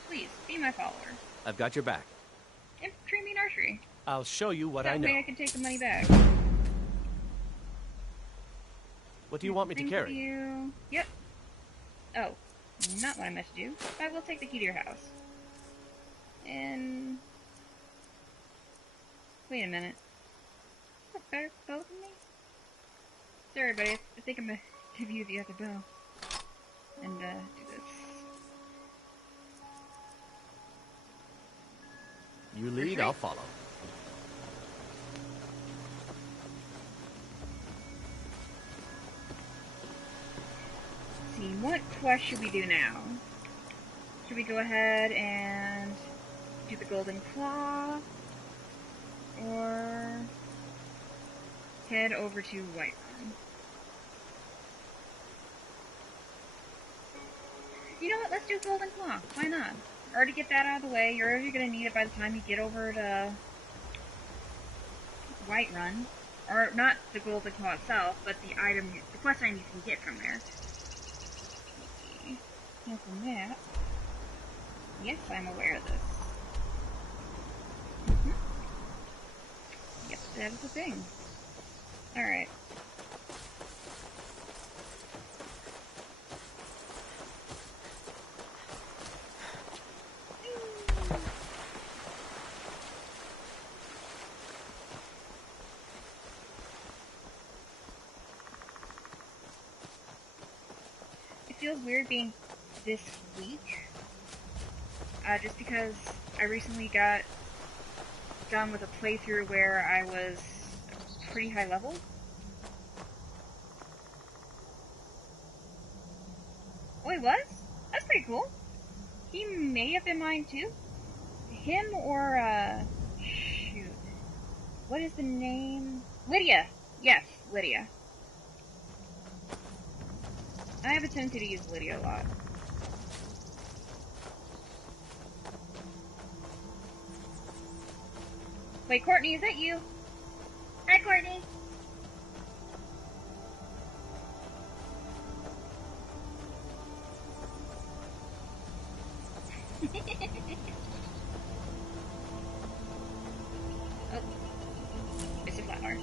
Please, be my follower. I've got your back. And treat me archery. I'll show you what I That know. way I can take the money back. What do you want me to Things carry? You... Yep. Oh, not what I meant to do. I will take the key to your house. And... Wait a minute. Is that better bow than me? Sorry, buddy. I think I'm gonna give you the other bow. And, do this. You lead, I'll follow. Let's see, what quest should we do now? Should we go ahead and do the Golden Claw? Or head over to Whiterun? You know what, let's do Golden Claw. Why not? Already get that out of the way. You're already going to need it by the time you get over to Whiterun. Or not the Golden Claw itself, but the item, the quest item you can get from there. Open that. Yes, I'm aware of this. Yep, that is a thing. Alright. It feels weird being this weak, just because I recently got done with a playthrough where I was pretty high level. Oh, he was? That's pretty cool. He may have been mine too. Him or, shoot. What is the name? Lydia! Yes, Lydia. I have a tendency to use Lydia a lot. Wait, Courtney, is that you? Hi, Courtney. Oh, Mr. Flower.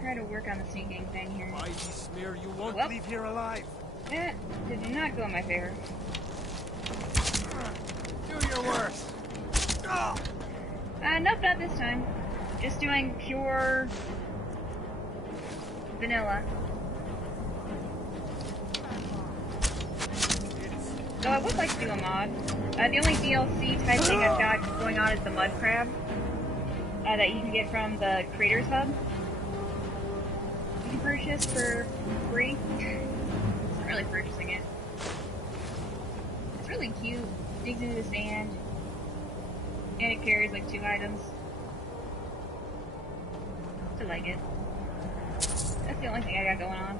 Try to work on the sneaking thing here. Mighty smear, you won't Well, leave here alive. That did not go in my favor. Do your worst. Nope, not this time. Just doing pure vanilla. So I would like to do a mod. The only DLC type thing I've got going on is the mud crab that you can get from the Creators Hub. You can purchase for free. It's not really purchasing it. It's really cute. Digs into the sand. And it carries like 2 items. I like it. That's the only thing I got going on.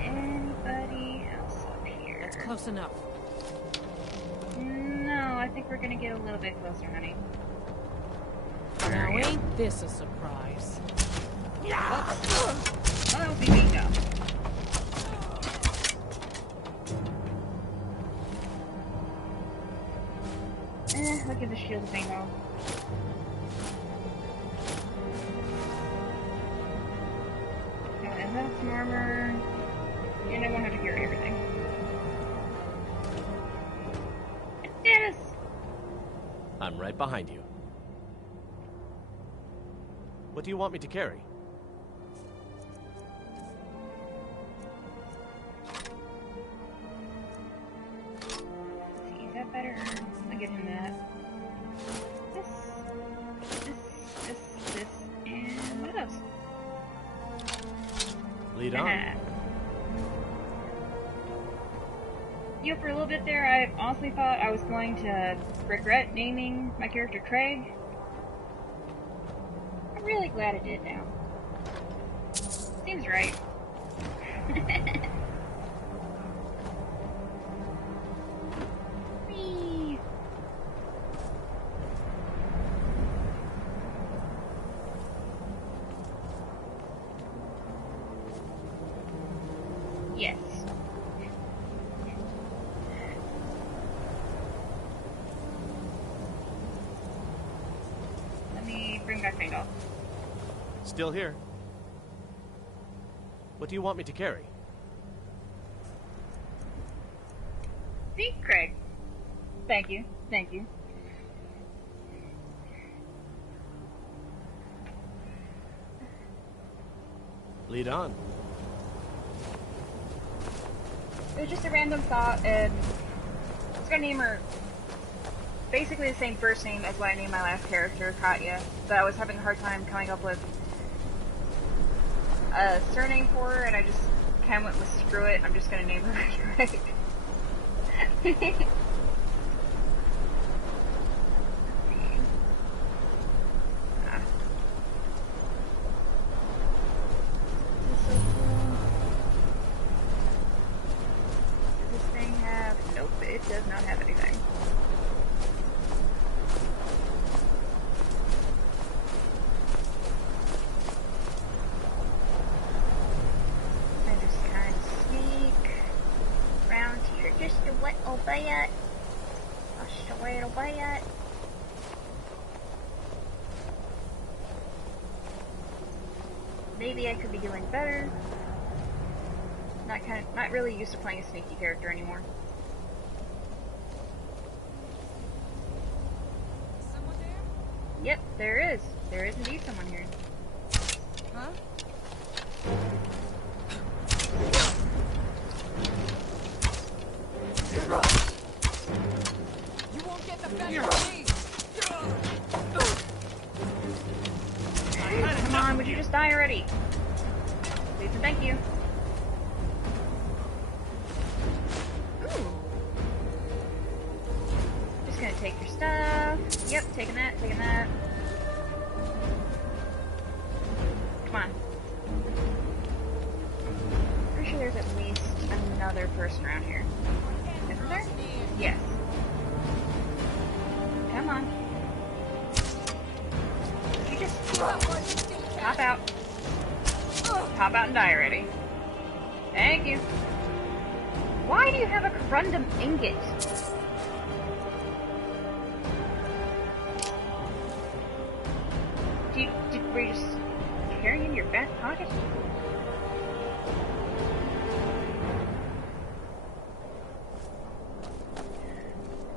Anybody else up here? That's close enough. No, I think we're gonna get a little bit closer, honey. Now ain't this a surprise? Yeah! Oh, be beat up. I'll give the shield a thing though. And that's some armor. And I won't have to carry everything. Yes! I'm right behind you. What do you want me to carry? Let's see, is that better? I'll give him that. This, and what else? Lead on. You know, for a little bit there, I honestly thought I was going to regret naming my character Craig. I'm really glad it did now. Seems right. Whee! Yes. Let me bring back Fangol. Still here. What do you want me to carry? See, Craig. Thank you. Thank you. Lead on. It was just a random thought, and I was gonna name her basically the same first name as what I named my last character, Katya, but I was having a hard time coming up with a surname for her, and I just kind of went with screw it, I'm just gonna name her Craig. It does not have anything. I just kind of sneak around here just a little bit. Just a little bit. maybe I could be doing better. Not really used to playing a sneaky character anymore. Someone there? Yep, there is. There is indeed someone here. Huh? You won't get the better of me! Come on, would you just die already? Please and thank you. Ooh. Just gonna take your stuff. Yep, taking that, taking that. Come on. Pretty sure there's at least another person around here. Isn't there? Yes. Come on. You just pop out. Pop out and die already. Thank you. Why do you have a corundum ingot? Were you just carrying in your back pocket?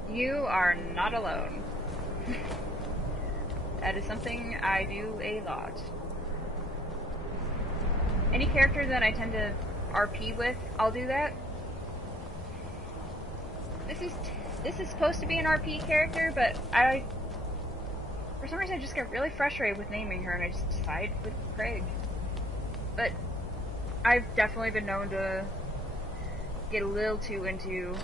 You are not alone. That is something I do a lot. Any character that I tend to RP with, I'll do that. This is supposed to be an RP character, but for some reason I just get really frustrated with naming her and I just decide with Craig. But I've definitely been known to get a little too into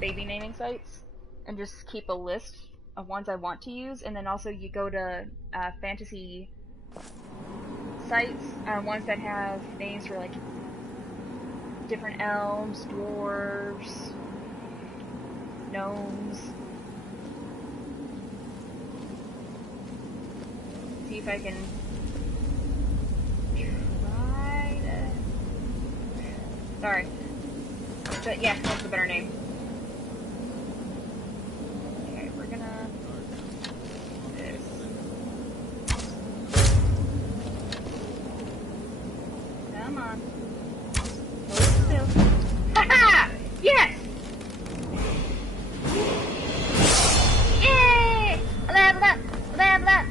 baby naming sites and just keep a list of ones I want to use, and then also you go to fantasy sites, ones that have names for like different elves, dwarves, gnomes. See if I can try to... Sorry. But yeah, that's the better name. Okay, we're gonna... This. Come on. Hold still. Haha! Yes! Yay! Level up! Level up!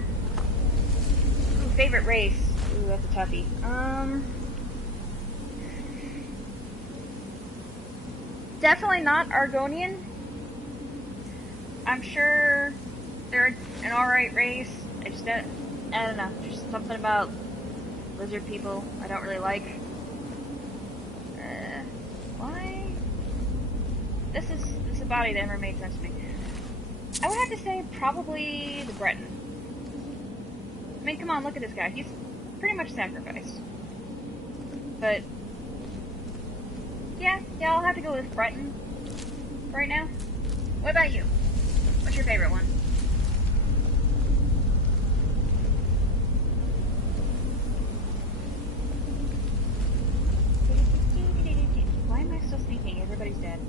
Ooh, favorite race. Ooh, that's a toughie. Definitely not Argonian. I'm sure they're an alright race. I don't know. There's something about lizard people I don't really like. Why? This is a body that never made sense to me. I would have to say probably the Breton. I mean, come on, look at this guy. He's pretty much sacrificed. But yeah, I'll have to go with Breton right now. What about you? What's your favorite one? Why am I still sneaking? Everybody's dead.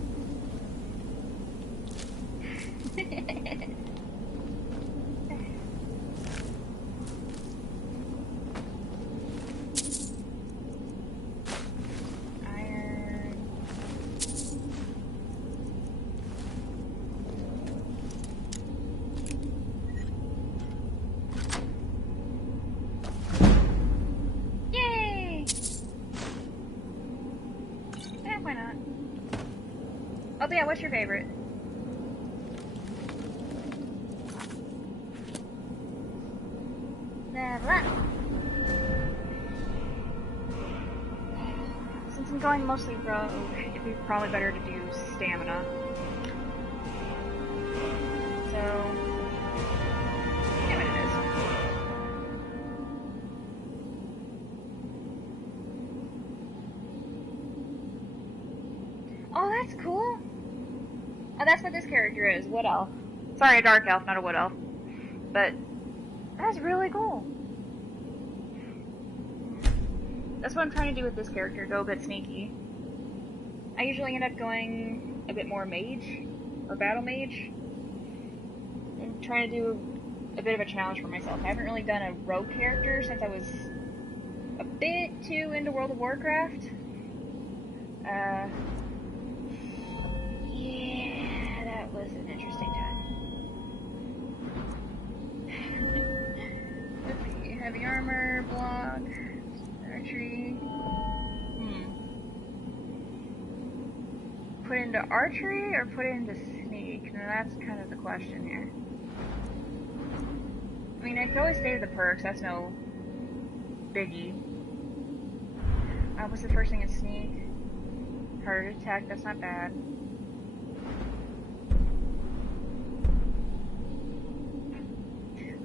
Oh yeah, what's your favorite? Level up. Since I'm going mostly rogue, it'd be probably better to do stamina. So, yeah, what it is. Oh, that's cool. Oh, that's what this character is, Wood Elf. Sorry, a Dark Elf, not a Wood Elf. But, that's really cool. That's what I'm trying to do with this character, go a bit sneaky. I usually end up going a bit more mage, or battle mage. I'm trying to do a bit of a challenge for myself. I haven't really done a rogue character since I was a bit too into World of Warcraft. Yeah, that was an interesting time. Let's see, heavy armor, block, archery. Put into archery or put into sneak? Now that's kind of the question here. I mean, I could always save the perks, that's no biggie. What's the first thing in sneak? Harder to attack, that's not bad.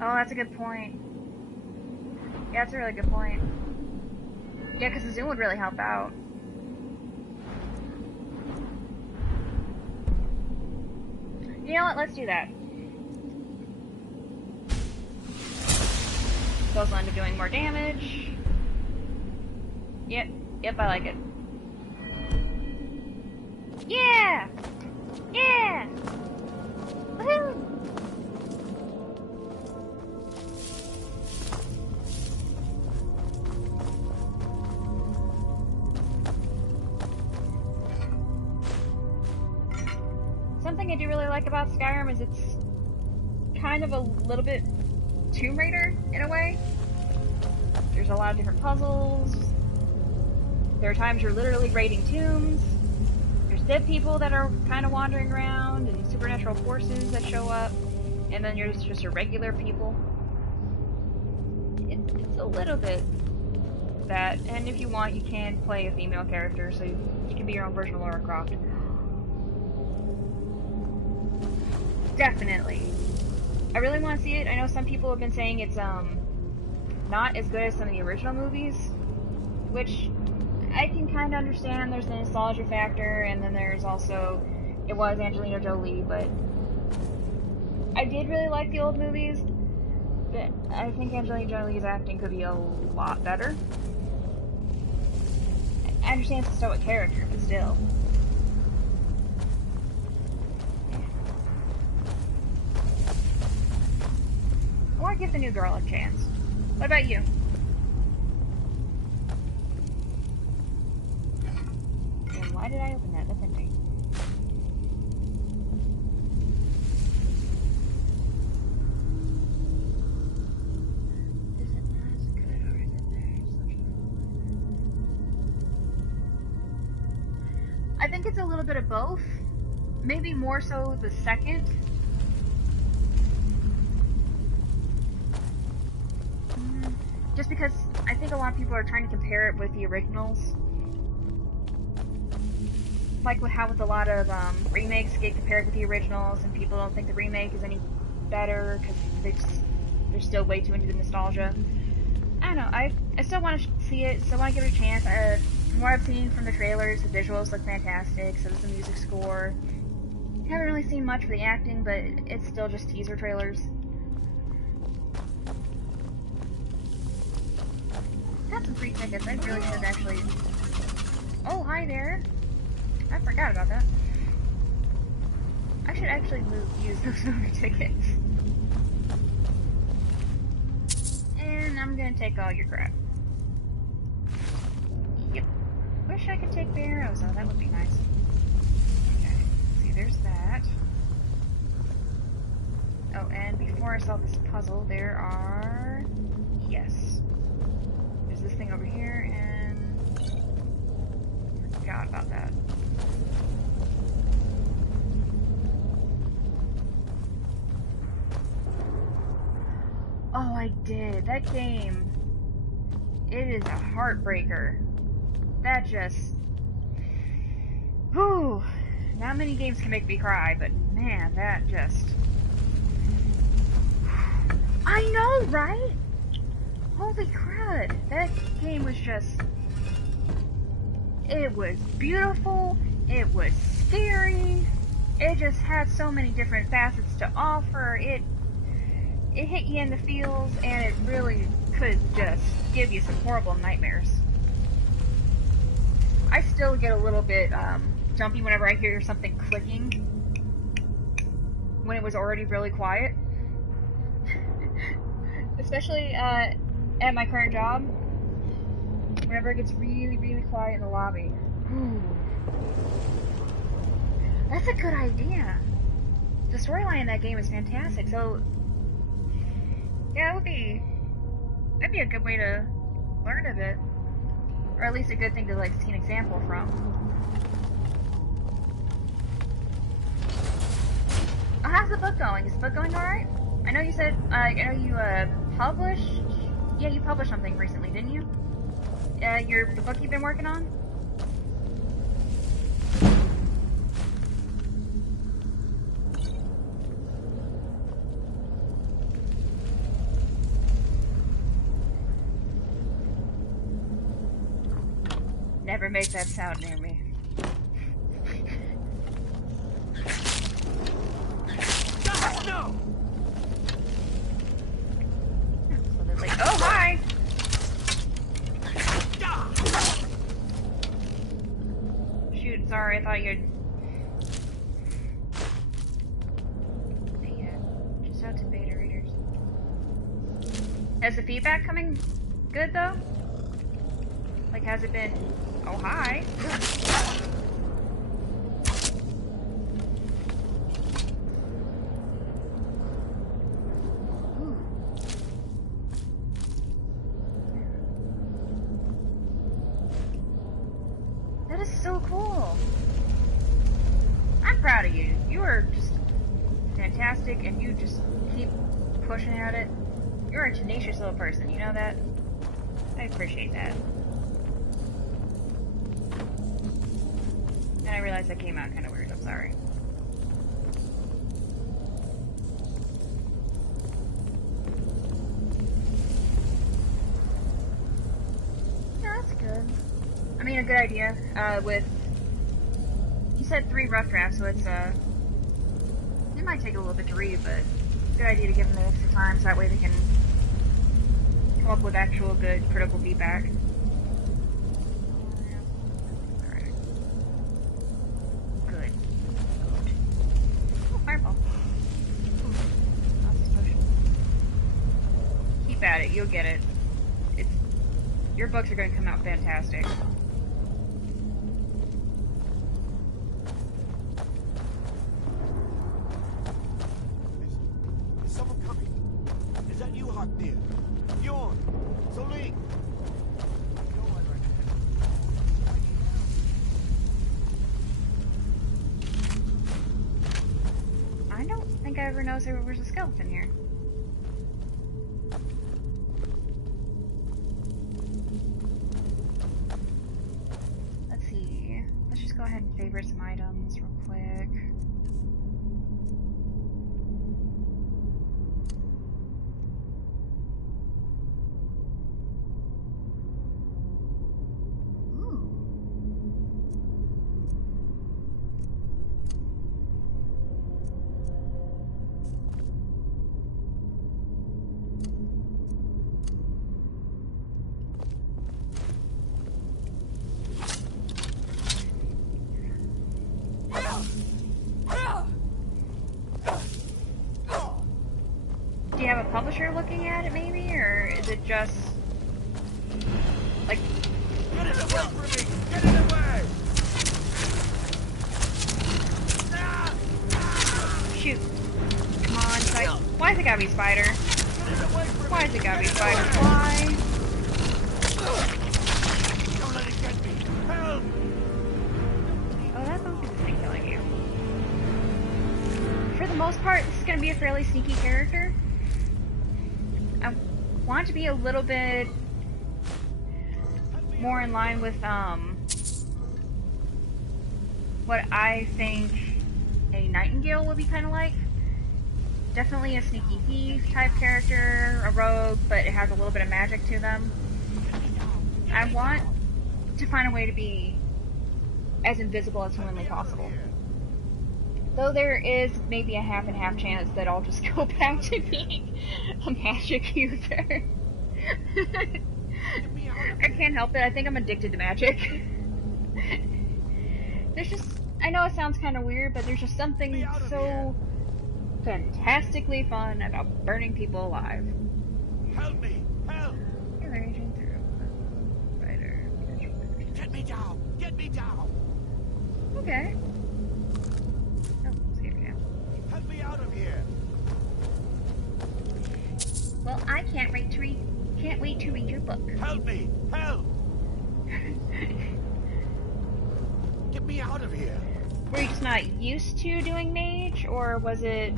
Oh, that's a good point. Yeah, that's a really good point. Yeah, because the zoom would really help out. You know what, let's do that. Those will end up doing more damage. Yep, I like it. Yeah! Yeah! Woohoo! Something I do really like about Skyrim is it's kind of a little bit Tomb Raider in a way. There's a lot of different puzzles. There are times you're literally raiding tombs. There's dead people that are kind of wandering around and supernatural forces that show up. And then there's just your regular people. It's a little bit that. And if you want, you can play a female character, so you can be your own version of Lara Croft. Definitely. I really want to see it. I know some people have been saying it's not as good as some of the original movies, which I can kind of understand. There's the nostalgia factor, and then there's also, it was Angelina Jolie, but I did really like the old movies, but I think Angelina Jolie's acting could be a lot better. I understand it's a stoic character, but still. I want to give the new girl a chance. What about you? And why did I open that? That's empty. Is it not as good, or is it there? I think it's a little bit of both. Maybe more so the second. Just because I think a lot of people are trying to compare it with the originals. Like how with a lot of remakes get compared with the originals, and people don't think the remake is any better because they're still way too into the nostalgia. I don't know. I still want to see it. Still want to give it a chance. From what I've seen from the trailers, the visuals look fantastic. So does the music score. Haven't really seen much for the acting, but it's still just teaser trailers. Got some free tickets. I really should actually. Oh, hi there. I forgot about that. I should actually use those movie tickets. And I'm gonna take all your crap. Yep. Wish I could take the arrows though. That would be nice. Okay. See, there's that. Oh, and before I solve this puzzle, there are. Yes. This thing over here, and forgot about that. Oh, I did. That game, it is a heartbreaker. That just, whew. Not many games can make me cry, but man, that just, I know, right? Holy crud, that game was just, it was beautiful, it was scary, it just had so many different facets to offer, it hit you in the feels, and it really could just give you some horrible nightmares. I still get a little bit jumpy whenever I hear something clicking, when it was already really quiet. Especially, at my current job, whenever it gets really, really quiet in the lobby. Ooh. That's a good idea. The storyline in that game is fantastic, so yeah, that'd be a good way to learn of it. Or at least a good thing to like see an example from. Oh, how's the book going? Is the book going alright? I know you said, I know you, published? Yeah, you published something recently, didn't you? The book you've been working on? Never make that sound near me. No! So they're like, oh, hi! Shoot, sorry, I thought you'd... Yeah, just out to beta readers. Has the feedback coming good, though? Like, has it been... Oh, hi! That is so cool. I'm proud of you. You are just fantastic, and you just keep pushing at it. You're a tenacious little person, you know that? I appreciate that. And I realized that came out kind of weird, I'm sorry. Yeah, that's good. I mean, a good idea, with... You said 3 rough drafts, so it's, it might take a little bit to read, but good idea to give them the extra time, so that way they can come up with actual good critical feedback. Alright. Good. Oh, fireball. Ooh, lost potion. Keep at it, you'll get it. Your books are going to come out fantastic. Is someone coming? Is that you, Haknir? Bjorn? Soling? I don't think I ever noticed there was a skeleton here. Let's see. Let's just go ahead and favorite some items real quick. Do you have a publisher looking at it, maybe? Or is it just... like... Get it away from me! Get it away! Shoot. Come on, Spider. Why's it gotta be Spider? Why's it gotta be Spider? Why? Don't let it get me! Help! Oh, that's okay with me killing you. For the most part, this is gonna be a fairly sneaky character. I want it to be a little bit more in line with, what I think a Nightingale would be kind of like. Definitely a sneaky thief type character, a rogue, but it has a little bit of magic to them. I want to find a way to be as invisible as humanly possible. Though there is maybe a half and half chance that I'll just go back to being a magic user. I can't help it, I think I'm addicted to magic. There's just, I know it sounds kind of weird, but there's just something so fantastically fun about burning people alive. Help me! Help! You're raging through. Spider. Get me down! Get me down! Okay. Oh, scared now. Help me out of here! Well, I can't wait to read your book. Help me! Help! Get me out of here! Were you just not used to doing mage, or was it,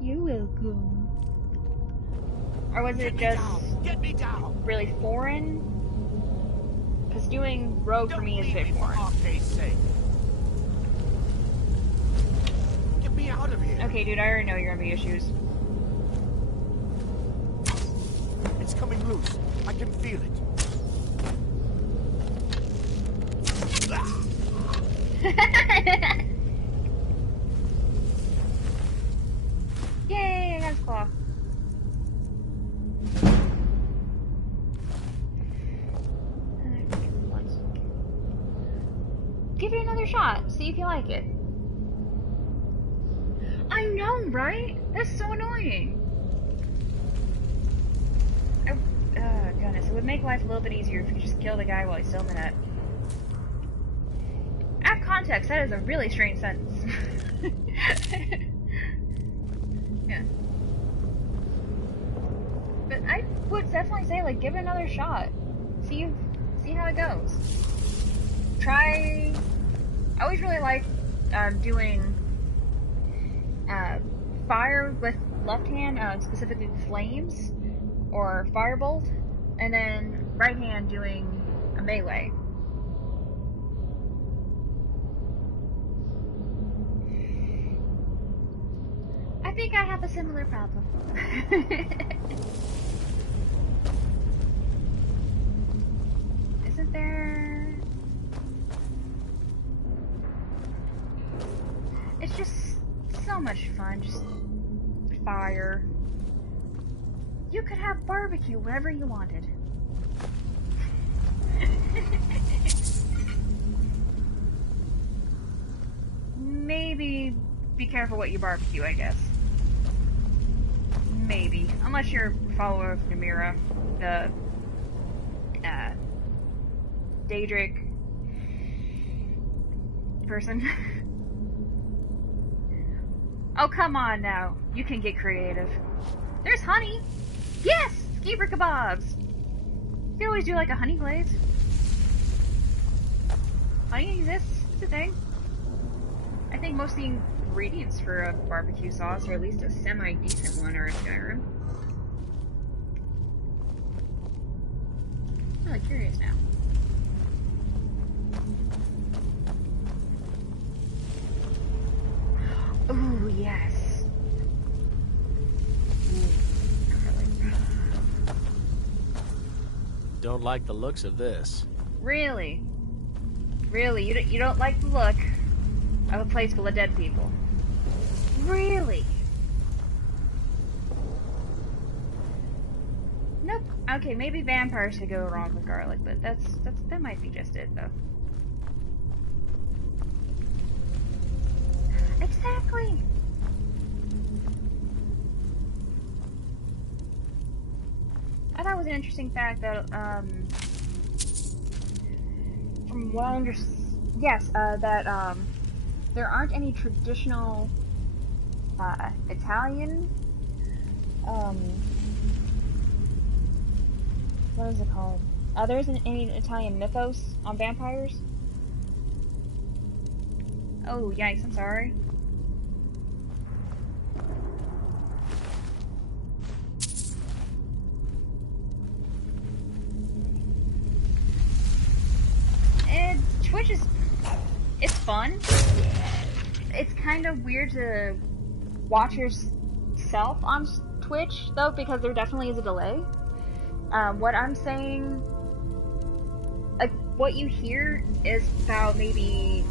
You're welcome. Or was it just Get me down! really foreign? Because doing rogue for me is a bit foreign. Get me out of here! Okay, dude, I already know you're gonna be issues. It's coming loose. I can feel it. Yay, I got his claw. Give it another shot. See if you like it. I know, right? That's so annoying. Goodness, it would make life a little bit easier if you just kill the guy while he's still in the net. Out of context, that is a really strange sentence. Yeah. But I would definitely say, like, give it another shot. See how it goes. I always really like doing fire with left hand, specifically flames or firebolt, and then right hand doing a melee. I think I have a similar problem. Isn't there? It's just so much fun, just fire. You could have barbecue wherever you wanted. Maybe be careful what you barbecue, I guess. Maybe. Unless you're a follower of Namira, the Daedric person. Oh, come on now. You can get creative. There's honey! Yes! Skeever kebabs! You can always do like a honey glaze. Honey exists. It's a thing. I think most of the ingredients for a barbecue sauce, or at least a semi-decent one, are in Skyrim. I'm really curious now. Ooh, yes. Don't like the looks of this. Really? Really? You don't like the look of a place full of dead people? Really? Nope. Okay, maybe vampires could go wrong with garlic, but that might be just it, though. Exactly. I thought it was an interesting fact that, from what I understand, yes, that, there aren't any traditional, Italian, what is it called? There isn't any Italian mythos on vampires. Oh, yikes, I'm sorry. Twitch it's fun. It's kind of weird to watch yourself on Twitch, though, because there definitely is a delay. What I'm saying, like, what you hear is about maybe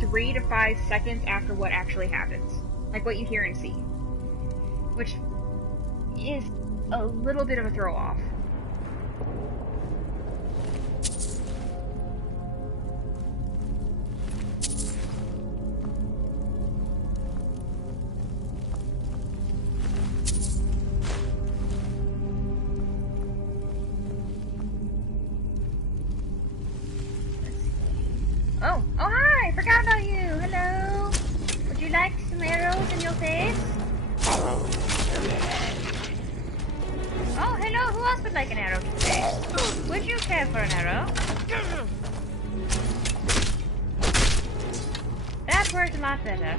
3 to 5 seconds after what actually happens. Like, what you hear and see. Which is a little bit of a throw-off. an arrow. That worked a lot better.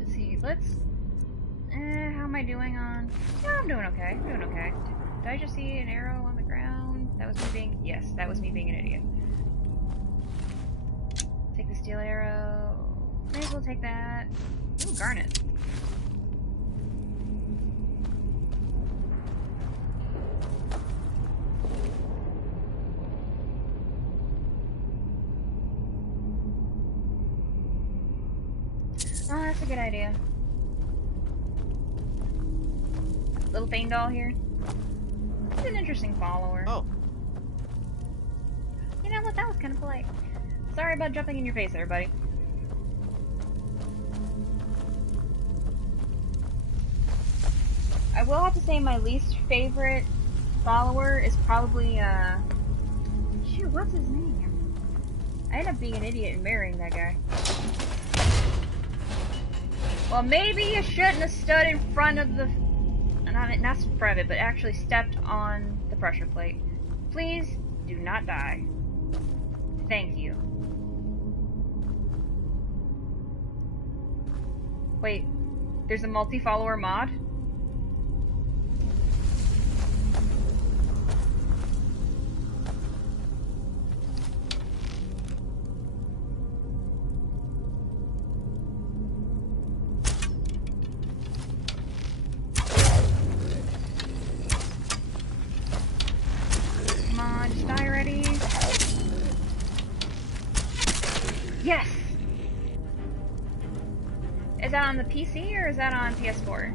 Let's see, how am I doing on... Yeah, I'm doing okay, I'm doing okay. Did I just see an arrow on the ground? That was me being... Yes, that was me being an idiot. Take the steel arrow. May as well take that. Ooh, garnet. Oh, that's a good idea. Little Thane doll here. He's an interesting follower. Oh. You know what? That was kind of polite. Sorry about jumping in your face there, buddy. I will have to say my least favorite follower is probably, shoot, what's his name? I ended up being an idiot and marrying that guy. Well, maybe you shouldn't have stood in front of the... Not in front of it, but actually stepped on the pressure plate. Please do not die. Thank you. Wait, there's a multi-follower mod? Come on, just die already. Yes! Is that on the PC or is that on PS4?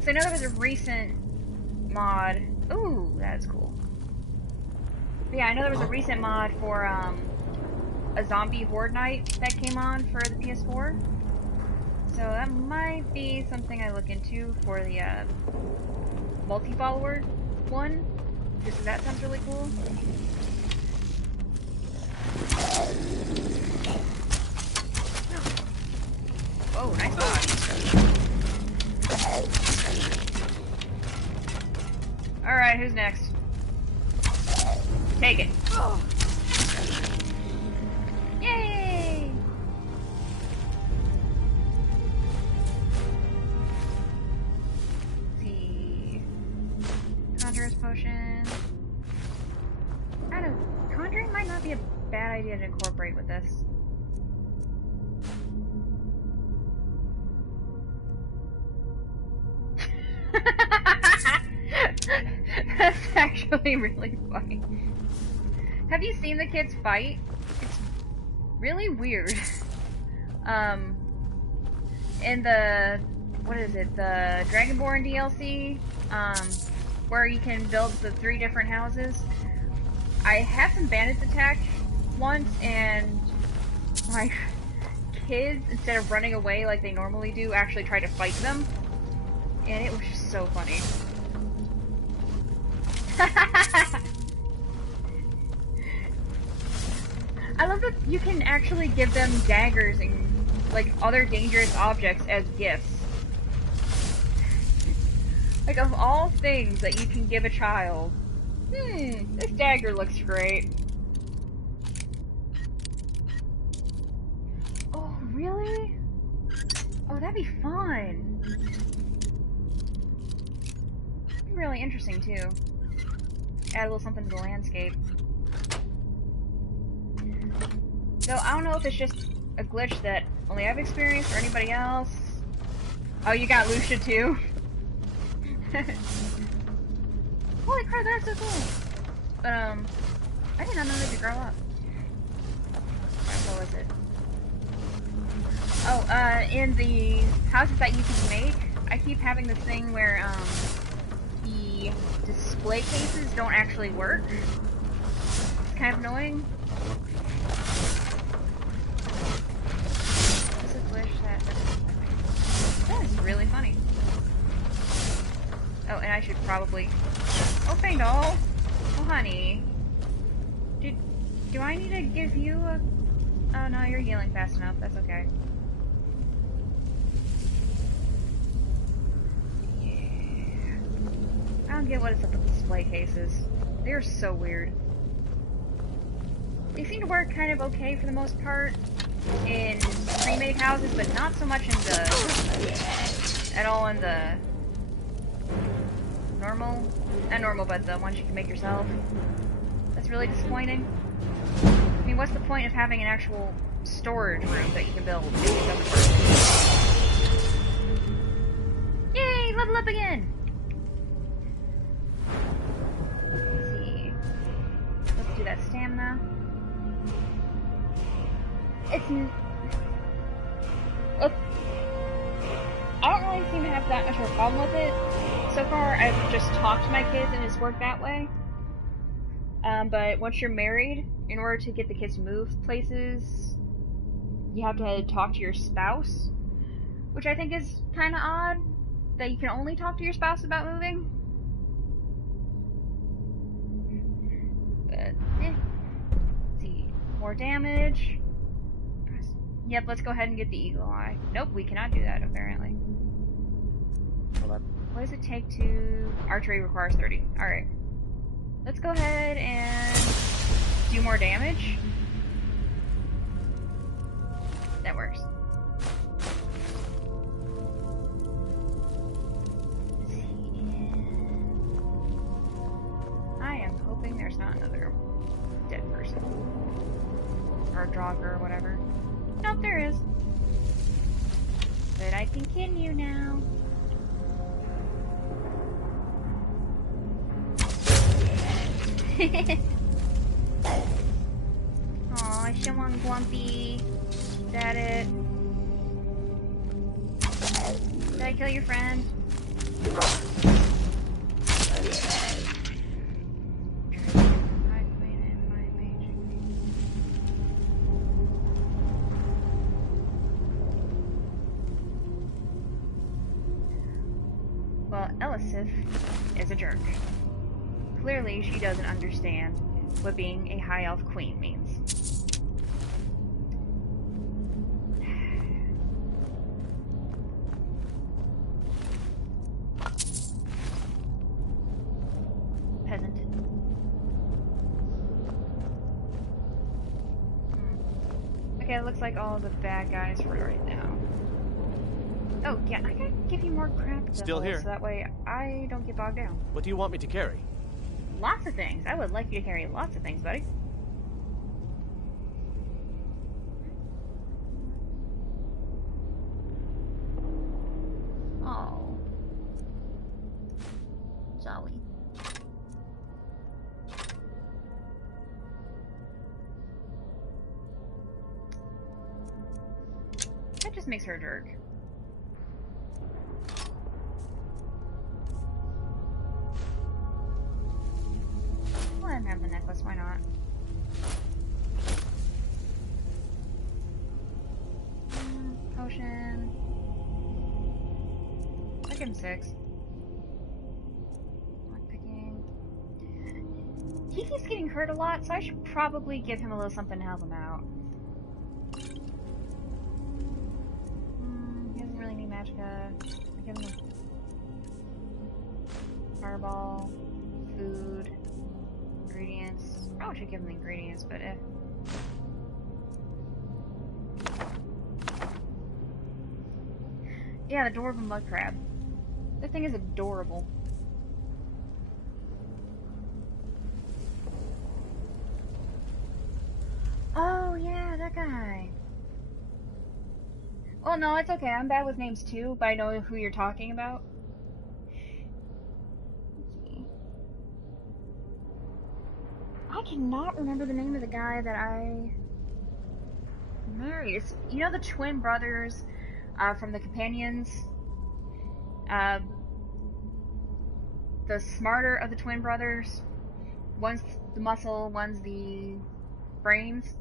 So I know there was a recent mod. Ooh, that's cool. But yeah, I know there was a recent mod for a zombie horde night that came on for the PS4. So that might be something I look into for the multi-follower one. Just 'cause that sounds really cool. Oh, nice dodge. Alright, who's next? Take it. Yay! Let's see. Conjurer's potion. I don't know. Conjuring might not be a bad idea to incorporate with this. That's actually really funny. Have you seen the kids fight? It's really weird. In the, what is it, the Dragonborn DLC, where you can build the 3 different houses. I had some bandits attack once, and my kids, instead of running away like they normally do, actually tried to fight them. And it was just so funny. I love that you can actually give them daggers and like other dangerous objects as gifts. Like, of all things that you can give a child, this dagger looks great. Oh, really? Oh, that'd be fun. That'd be really interesting too. Add a little something to the landscape. So I don't know if it's just a glitch that only I've experienced or anybody else. Oh, you got Lucia too? Holy crap, that's so cool! But, I did not know they could grow up. What was it? Oh, in the houses that you can make, I keep having this thing where, the display cases don't actually work. It's kind of annoying. It's a glitch that is really funny. Oh, and I should probably... Oh, Fangol! Oh, honey. Do I need to give you a Oh no, you're healing fast enough. That's okay. Yeah. I don't get what it's up with display cases. They're so weird. They seem to work kind of okay for the most part in pre-made houses, but not so much in the... at all in the... normal? Not normal, but the ones you can make yourself. That's really disappointing. I mean, what's the point of having an actual storage room that you can build if it doesn't work? Yay! Level up again! Let's see. Let's do that stamina. I don't really seem to have that much of a problem with it. So far, I've just talked to my kids and it's worked that way. But once you're married, in order to get the kids to move places, you have to talk to your spouse, which I think is kind of odd, that you can only talk to your spouse about moving. But, let's see. More damage. Yep, let's go ahead and get the eagle eye. Nope, we cannot do that, apparently. Hold up. What does it take to... Archery requires 30. Alright. Let's go ahead and do more damage. That works. Let's see. I am hoping there's not another dead person. Or Draugr or whatever. Nope, there is. But I can kill you now. Aw, someone Glumpy. Is that it? Did I kill your friend? Well, Elisif is a jerk. Clearly, she doesn't understand what being a High Elf Queen means. Peasant. Okay, it looks like all the bad guys for right now. Oh, yeah, I gotta give you more crap to Still hold, here. so that way I don't get bogged down. What do you want me to carry? Lots of things. I would like you to carry lots of things, buddy. Oh. Jolly. That just makes her a jerk. Let him have the necklace, why not? Potion. I'll give him 6. Lockpicking. He keeps getting hurt a lot, so I should probably give him a little something to help him out. He doesn't really need magicka. I give him a fireball, food, ingredients. Probably should give him the ingredients, but eh. Yeah, the dwarven mud crab. That thing is adorable. Oh yeah, that guy. Oh no, it's okay. I'm bad with names too, but I know who you're talking about. I cannot remember the name of the guy that I married. It's, you know, the twin brothers from the Companions? The smarter of the twin brothers. One's the muscle, one's the brains.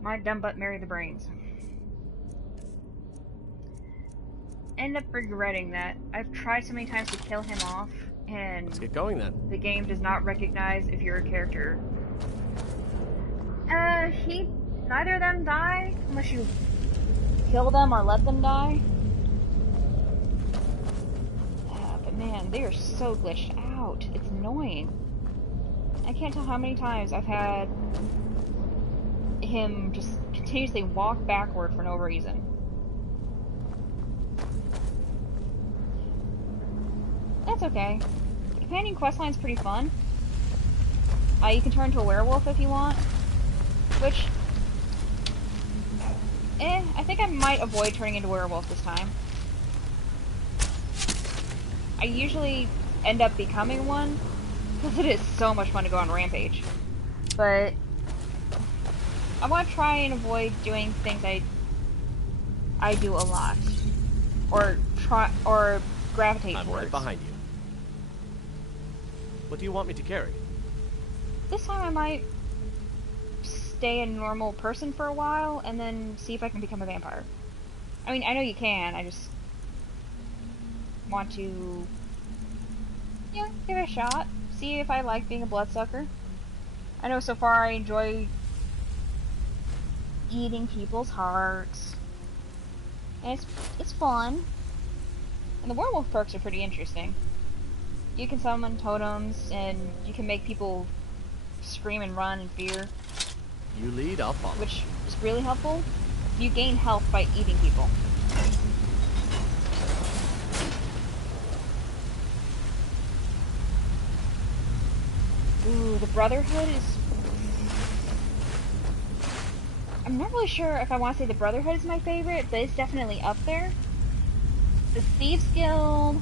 My dumb butt married the brains. End up regretting that. I've tried so many times to kill him off, and Let's get going then. the game does not recognize if you're a character. neither of them die unless you kill them or let them die. But man, they are so glitched out. It's annoying. I can't tell how many times I've had him just continuously walk backward for no reason. That's okay. The companion questline's pretty fun. You can turn into a werewolf if you want. Which... I think I might avoid turning into a werewolf this time. I usually end up becoming one, because it is so much fun to go on Rampage. But... I want to try and avoid doing things I do a lot. Or gravitate I'm towards. right behind you. What do you want me to carry? This time I might stay a normal person for a while, and then see if I can become a vampire. I mean, I know you can, I just want to, you know, give it a shot. See if I like being a bloodsucker. I know so far I enjoy eating people's hearts. And it's fun. And the werewolf perks are pretty interesting. You can summon totems, and you can make people scream and run in fear. You lead, I'll follow. Which is really helpful. You gain health by eating people. Ooh, the Brotherhood is... I'm not really sure if I want to say the Brotherhood is my favorite, but it's definitely up there. The Thieves Guild...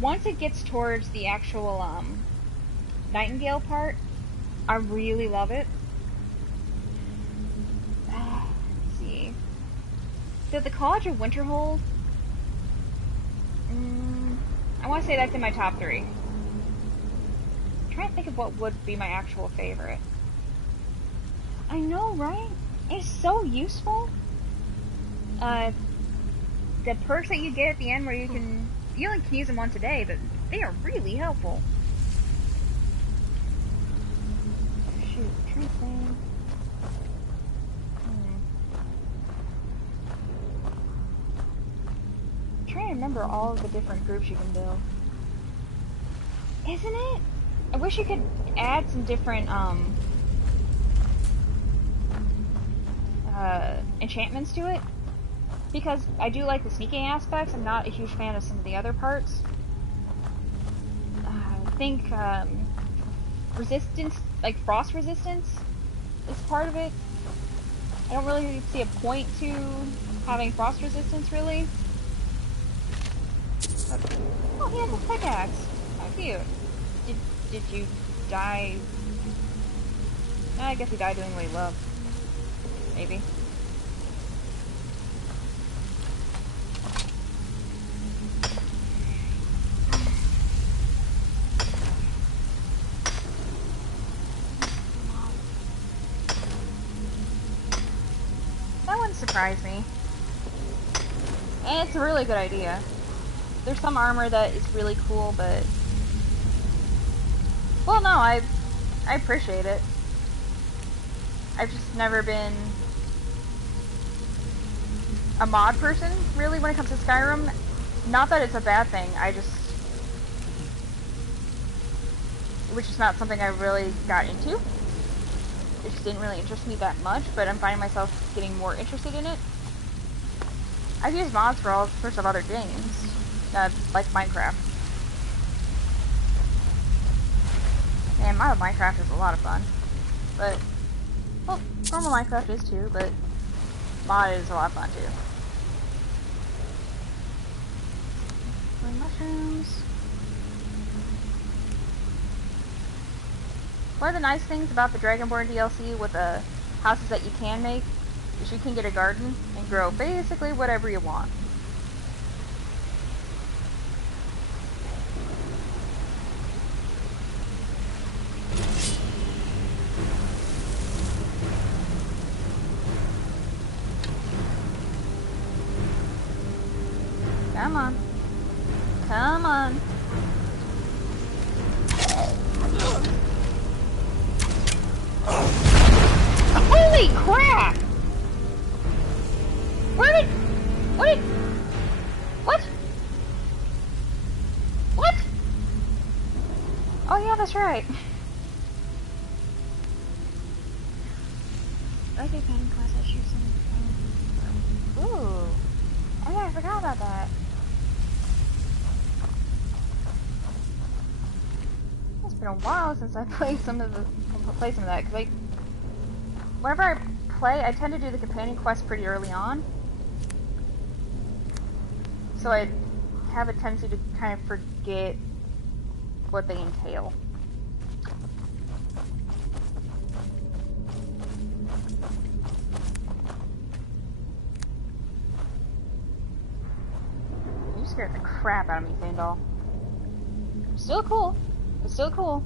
Once it gets towards the actual, Nightingale part, I really love it. Let's see. So the College of Winterhold... I want to say that's in my top 3. I'm trying to think of what would be my actual favorite. I know, right? It's so useful. The perks that you get at the end where you can... You only can use them once a day, but they are really helpful. Shoot, trying to think. I'm trying to remember all of the different groups you can build. Isn't it? I wish you could add some different, enchantments to it. Because I do like the sneaking aspects, I'm not a huge fan of some of the other parts. I think, resistance, like frost resistance, is part of it. I don't really see a point to having frost resistance, really. Oh, he has a pickaxe. How cute. Did you die? I guess he died doing what he loved. Maybe. Surprise me. And it's a really good idea. There's some armor that is really cool, but... Well, no, I appreciate it. I've just never been a mod person, really, when it comes to Skyrim. Not that it's a bad thing, I just... Which is not something I really got into. It just didn't really interest me that much, but I'm finding myself getting more interested in it. I've used mods for all sorts of other games, like Minecraft. And Minecraft is a lot of fun, but, well, normal Minecraft is too, but mod is a lot of fun too. Green mushrooms. One of the nice things about the Dragonborn DLC with the houses that you can make is you can get a garden and grow basically whatever you want. Come on. Come on. Holy crap! What? What? What? Oh yeah, that's right. Okay, painting class, I choose some. Ooh. Oh yeah, I forgot about that. It's been a while since I played some of that, because whenever I play, I tend to do the companion quest pretty early on. So I have a tendency to kind of forget what they entail. You scared the crap out of me, Fandal. Still cool. It's still cool.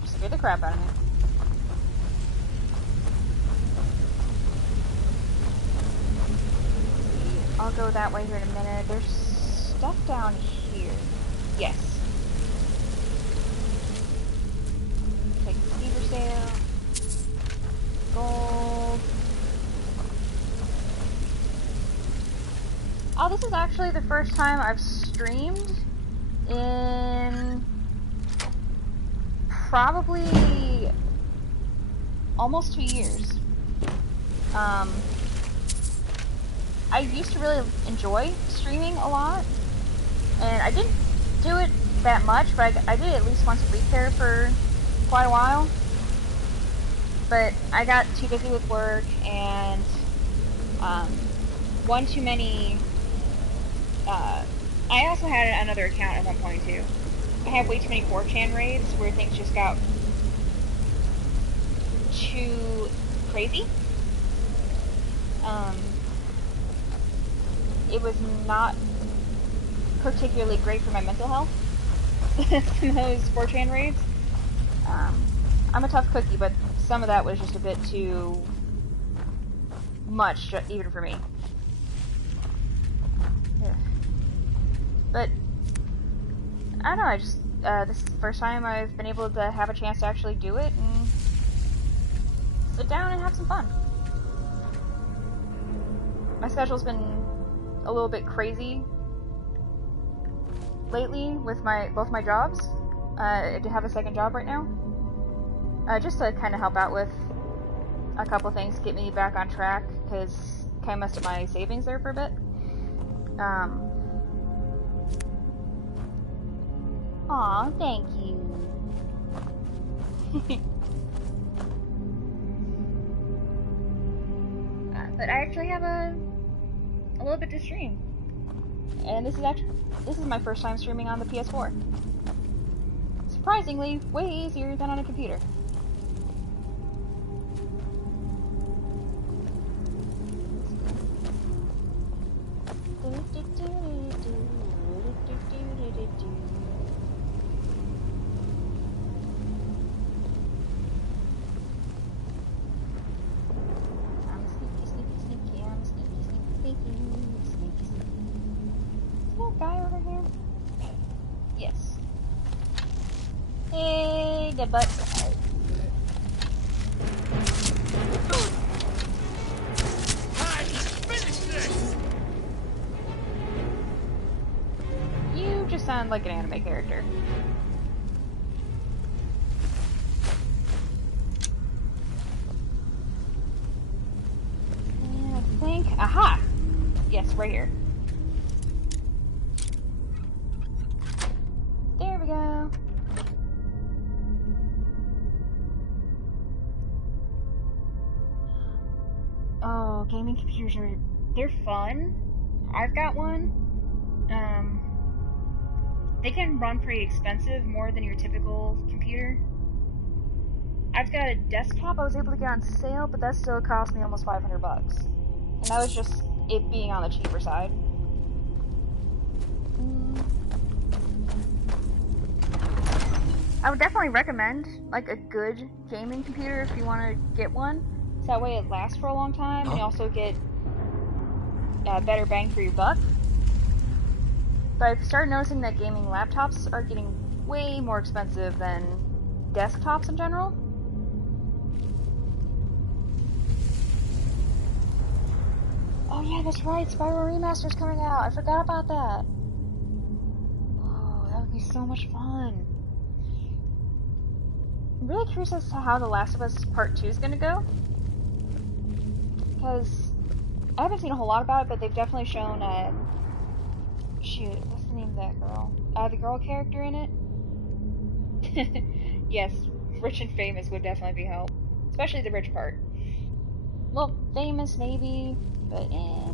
You scared the crap out of me. I'll go that way here in a minute. There's stuff down here. Yes. Take the beaver sail. Gold. Oh, this is actually the first time I've streamed in probably almost 2 years. I used to really enjoy streaming a lot, and I didn't do it that much, but I did it at least once a week there for quite a while. But I got too busy with work, and one too many. I also had another account at one point too. I had way too many 4chan raids where things just got too crazy. It was not particularly great for my mental health. Some of those 4chan raids. I'm a tough cookie, but some of that was just a bit too much, even for me. Yeah. But I don't know. I just this is the first time I've been able to have a chance to actually do it and sit down and have some fun. My schedule's been a little bit crazy lately with both my jobs. I do have a second job right now, just to kind of help out with a couple things, get me back on track, because kind of messed up my savings there for a bit. Aw, thank you. But I actually have a little bit to stream, and this is my first time streaming on the PS4. Surprisingly, way easier than on a computer. Guy over here? Yes. Hey, the butt. You just sound like an anime character. And I think, aha! Yes, right here. There we go. Oh, gaming computers they're fun. I've got one. They can run pretty expensive, more than your typical computer. I've got a desktop I was able to get on sale, but that still cost me almost $500. And that was just it being on the cheaper side. I would definitely recommend like a good gaming computer if you want to get one. So that way it lasts for a long time, and you also get better bang for your buck. But I've started noticing that gaming laptops are getting way more expensive than desktops in general. Oh yeah, that's right. Skyrim Remaster's coming out. I forgot about that. Oh, that would be so much fun. I'm really curious as to how The Last of Us Part 2 is going to go. Because I haven't seen a whole lot about it, but they've definitely shown, shoot, what's the name of that girl? The girl character in it? Yes, rich and famous would definitely be help. Especially the rich part. Well, famous maybe, but eh.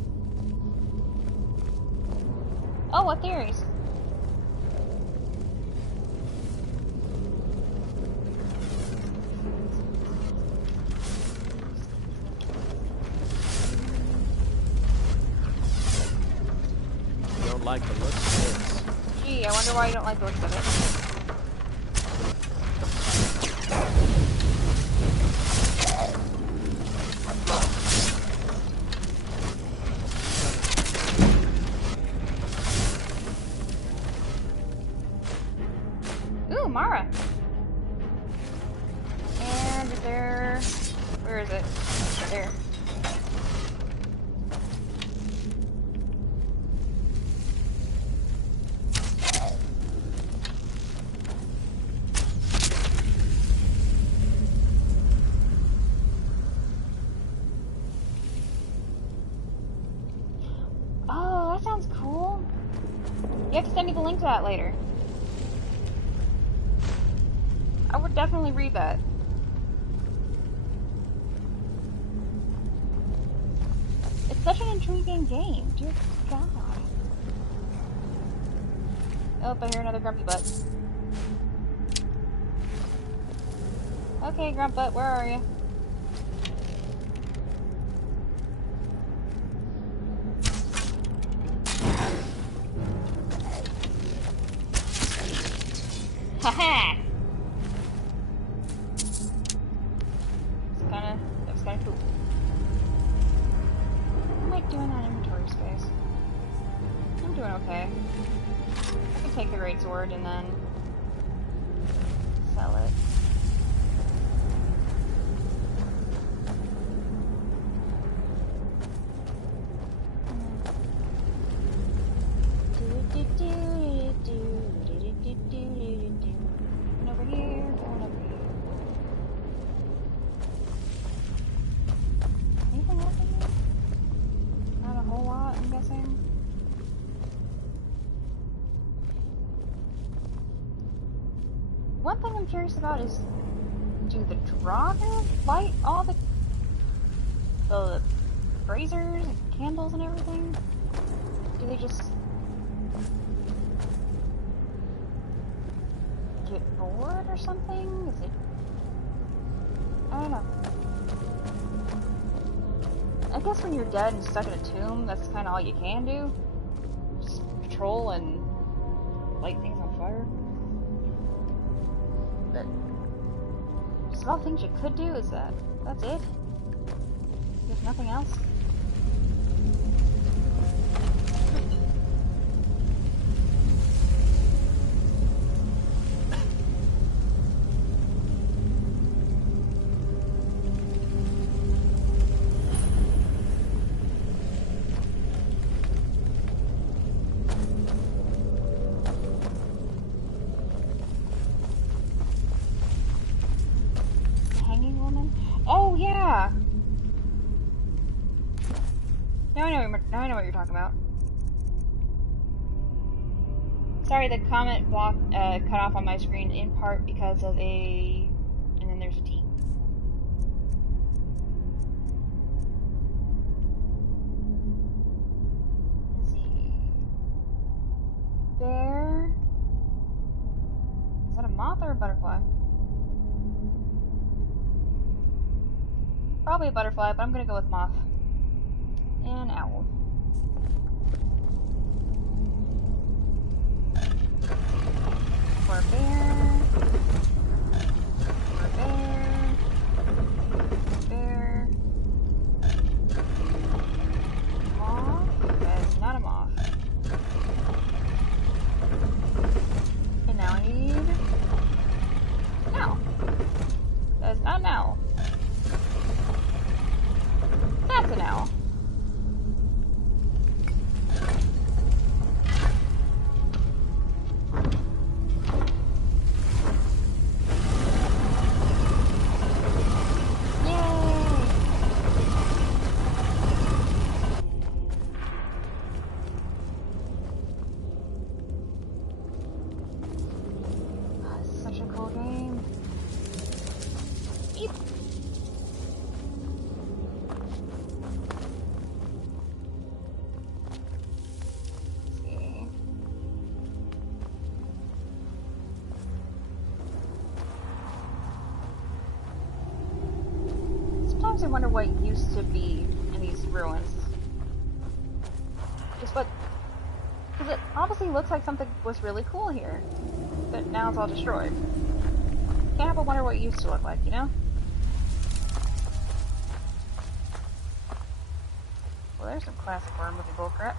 Oh, what theories? You don't like the looks of this. Gee, I wonder why you don't like the looks of it. Ooh, Mara. And is there... Where is it? There. Oh, that sounds cool. You have to send me the link to that later. I would definitely read that. It's such an intriguing game, dear God. Oh, I hear another grumpy butt. Okay, grump butt, where are you? Haha! That was kinda cool. What am I doing on inventory space? I'm doing okay. I can take the great sword and then sell it. Going over here, going over here. Anything else in here? Not a whole lot, I'm guessing. One thing I'm curious about is, do the Draugr light all the braziers and candles and everything? Do they just get bored or something? Is it... I don't know. I guess when you're dead and stuck in a tomb, that's kind of all you can do. Just patrol and light things on fire. But just all things you could do is that. That's it. There's nothing else. Oh yeah. Now I know what you're talking about. Sorry, the comment block cut off on my screen in part because of a... and then there's a T. Let's see. There. Is that a moth or a butterfly? Probably a butterfly, but I'm gonna go with moth. And owl. For a bear. For a bear. Bear. Moth. That is not a moth. And now I need an owl. That is not an owl. That's an owl. Beep. Sometimes I wonder what used to be in these ruins. Just what... Because it obviously looks like something was really cool here, but now it's all destroyed. Can't help but wonder what it used to look like, you know? Well, there's some classic horror movie bullcrap.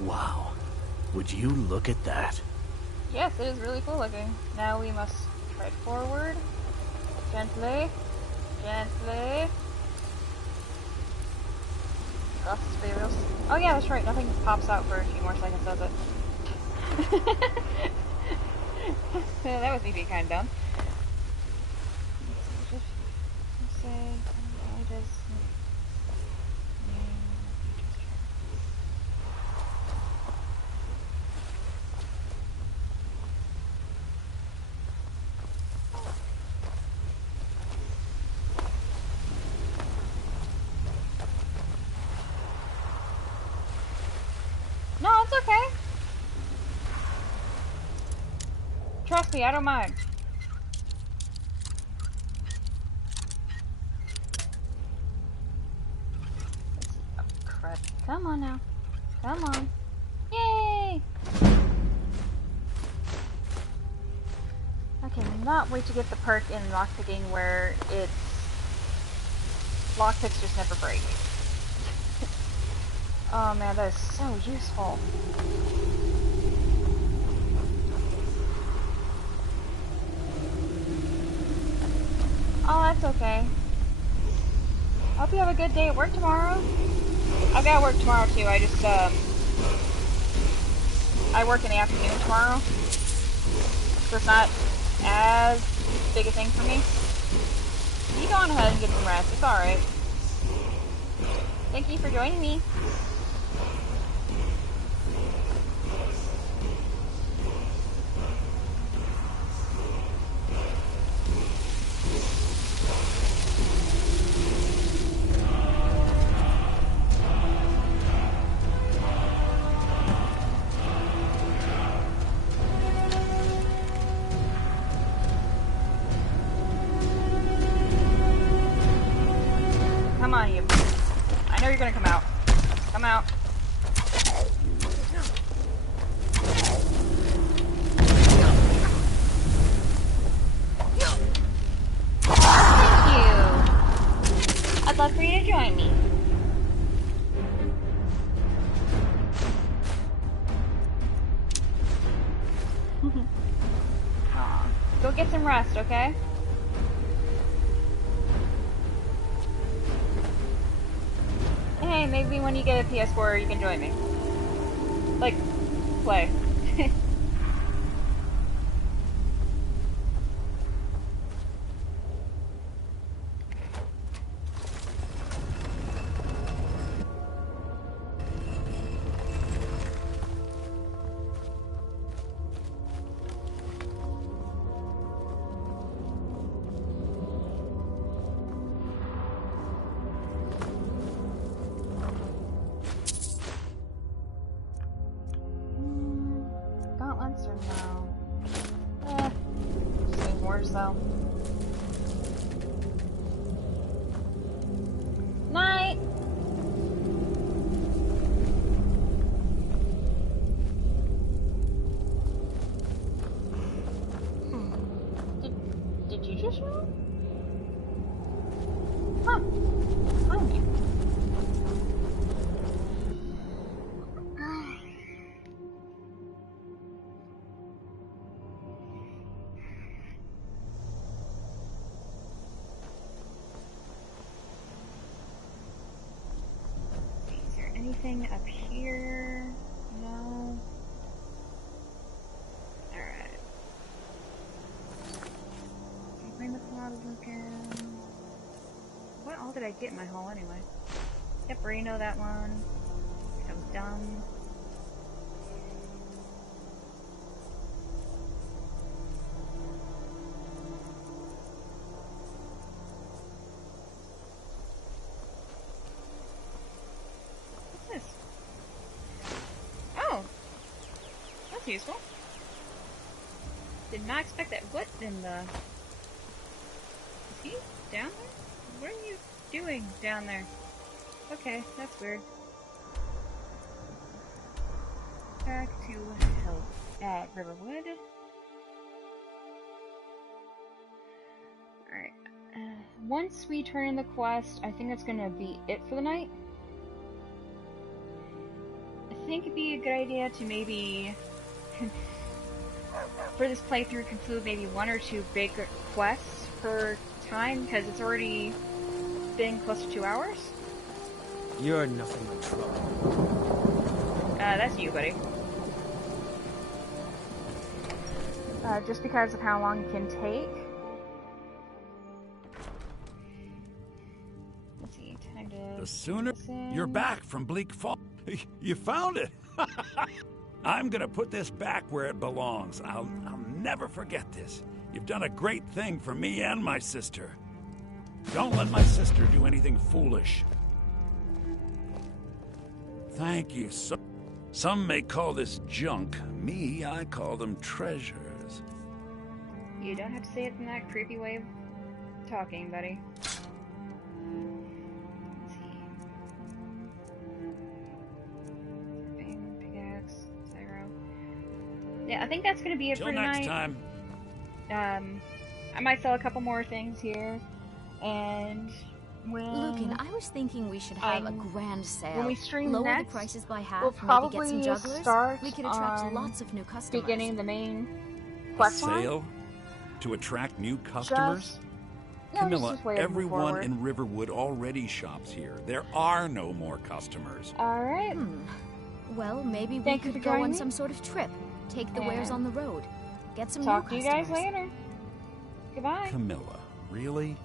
Wow. Would you look at that? Yes, it is really cool looking. Now we must tread forward. Gently. Gently. Gracias, Beavers. Oh yeah, that's right. Nothing pops out for a few more seconds, does it? That was me being kind of dumb. Just say, I just... No, it's okay. Trust me, I don't mind. Oh, crud. Come on now. Come on. Yay! I cannot wait to get the perk in lockpicking where it's... lockpicks just never break. Oh man, that is so useful. Oh, that's okay. I hope you have a good day at work tomorrow. I've got to work tomorrow too. I just, I work in the afternoon tomorrow. So it's not as big a thing for me. You go on ahead and get some rest. It's alright. Thank you for joining me. Come on, you. I know you're gonna come out. Come out. Thank you. I'd love for you to join me. Aw. Go get some rest, okay? Hey, maybe when you get a PS4 you can join me. Like, play. Gauntlets or no? Just need more so. Night! Did you just show? Huh. Oh. Is there anything up here? No. Alright. Bring the cloud looking. What all did I get in my haul anyway? Yep, Reno, that one. I'm dumb. that's useful. Did not expect that. What in the... Is he down there? What are you doing down there? Okay, that's weird. Back to health at Riverwood. Alright. Once we turn in the quest, I think that's gonna be it for the night. I think it'd be a good idea to maybe, for this playthrough, conclude maybe 1 or 2 big quests per time, because it's already been close to 2 hours. You're nothing but trouble. That's you, buddy. Just because of how long it can take. Let's see, time to... The sooner you're back from Bleak Fall. You found it! I'm gonna put this back where it belongs. I'll never forget this. You've done a great thing for me and my sister. Don't let my sister do anything foolish. Thank you so... Some may call this junk. Me, I call them treasures. You don't have to say it in that creepy way of talking, buddy. Let's see. Pickaxe, Zyro. Yeah, I think that's gonna be it for tonight. Till next time. I might sell a couple more things here, and when... Lucan, I was thinking we should have a grand sale. When we stream Lower next, the prices by half, we'll probably maybe get some jugglers. start We could attract lots of new customers. beginning the main A quest line. sale? To attract new customers? Camilla, everyone in Riverwood already shops here. There are no more customers. Alright. Well, maybe we could go on some sort of trip. Take the wares on the road. Get some new customers. Talk to you guys later. Goodbye. Camilla, really?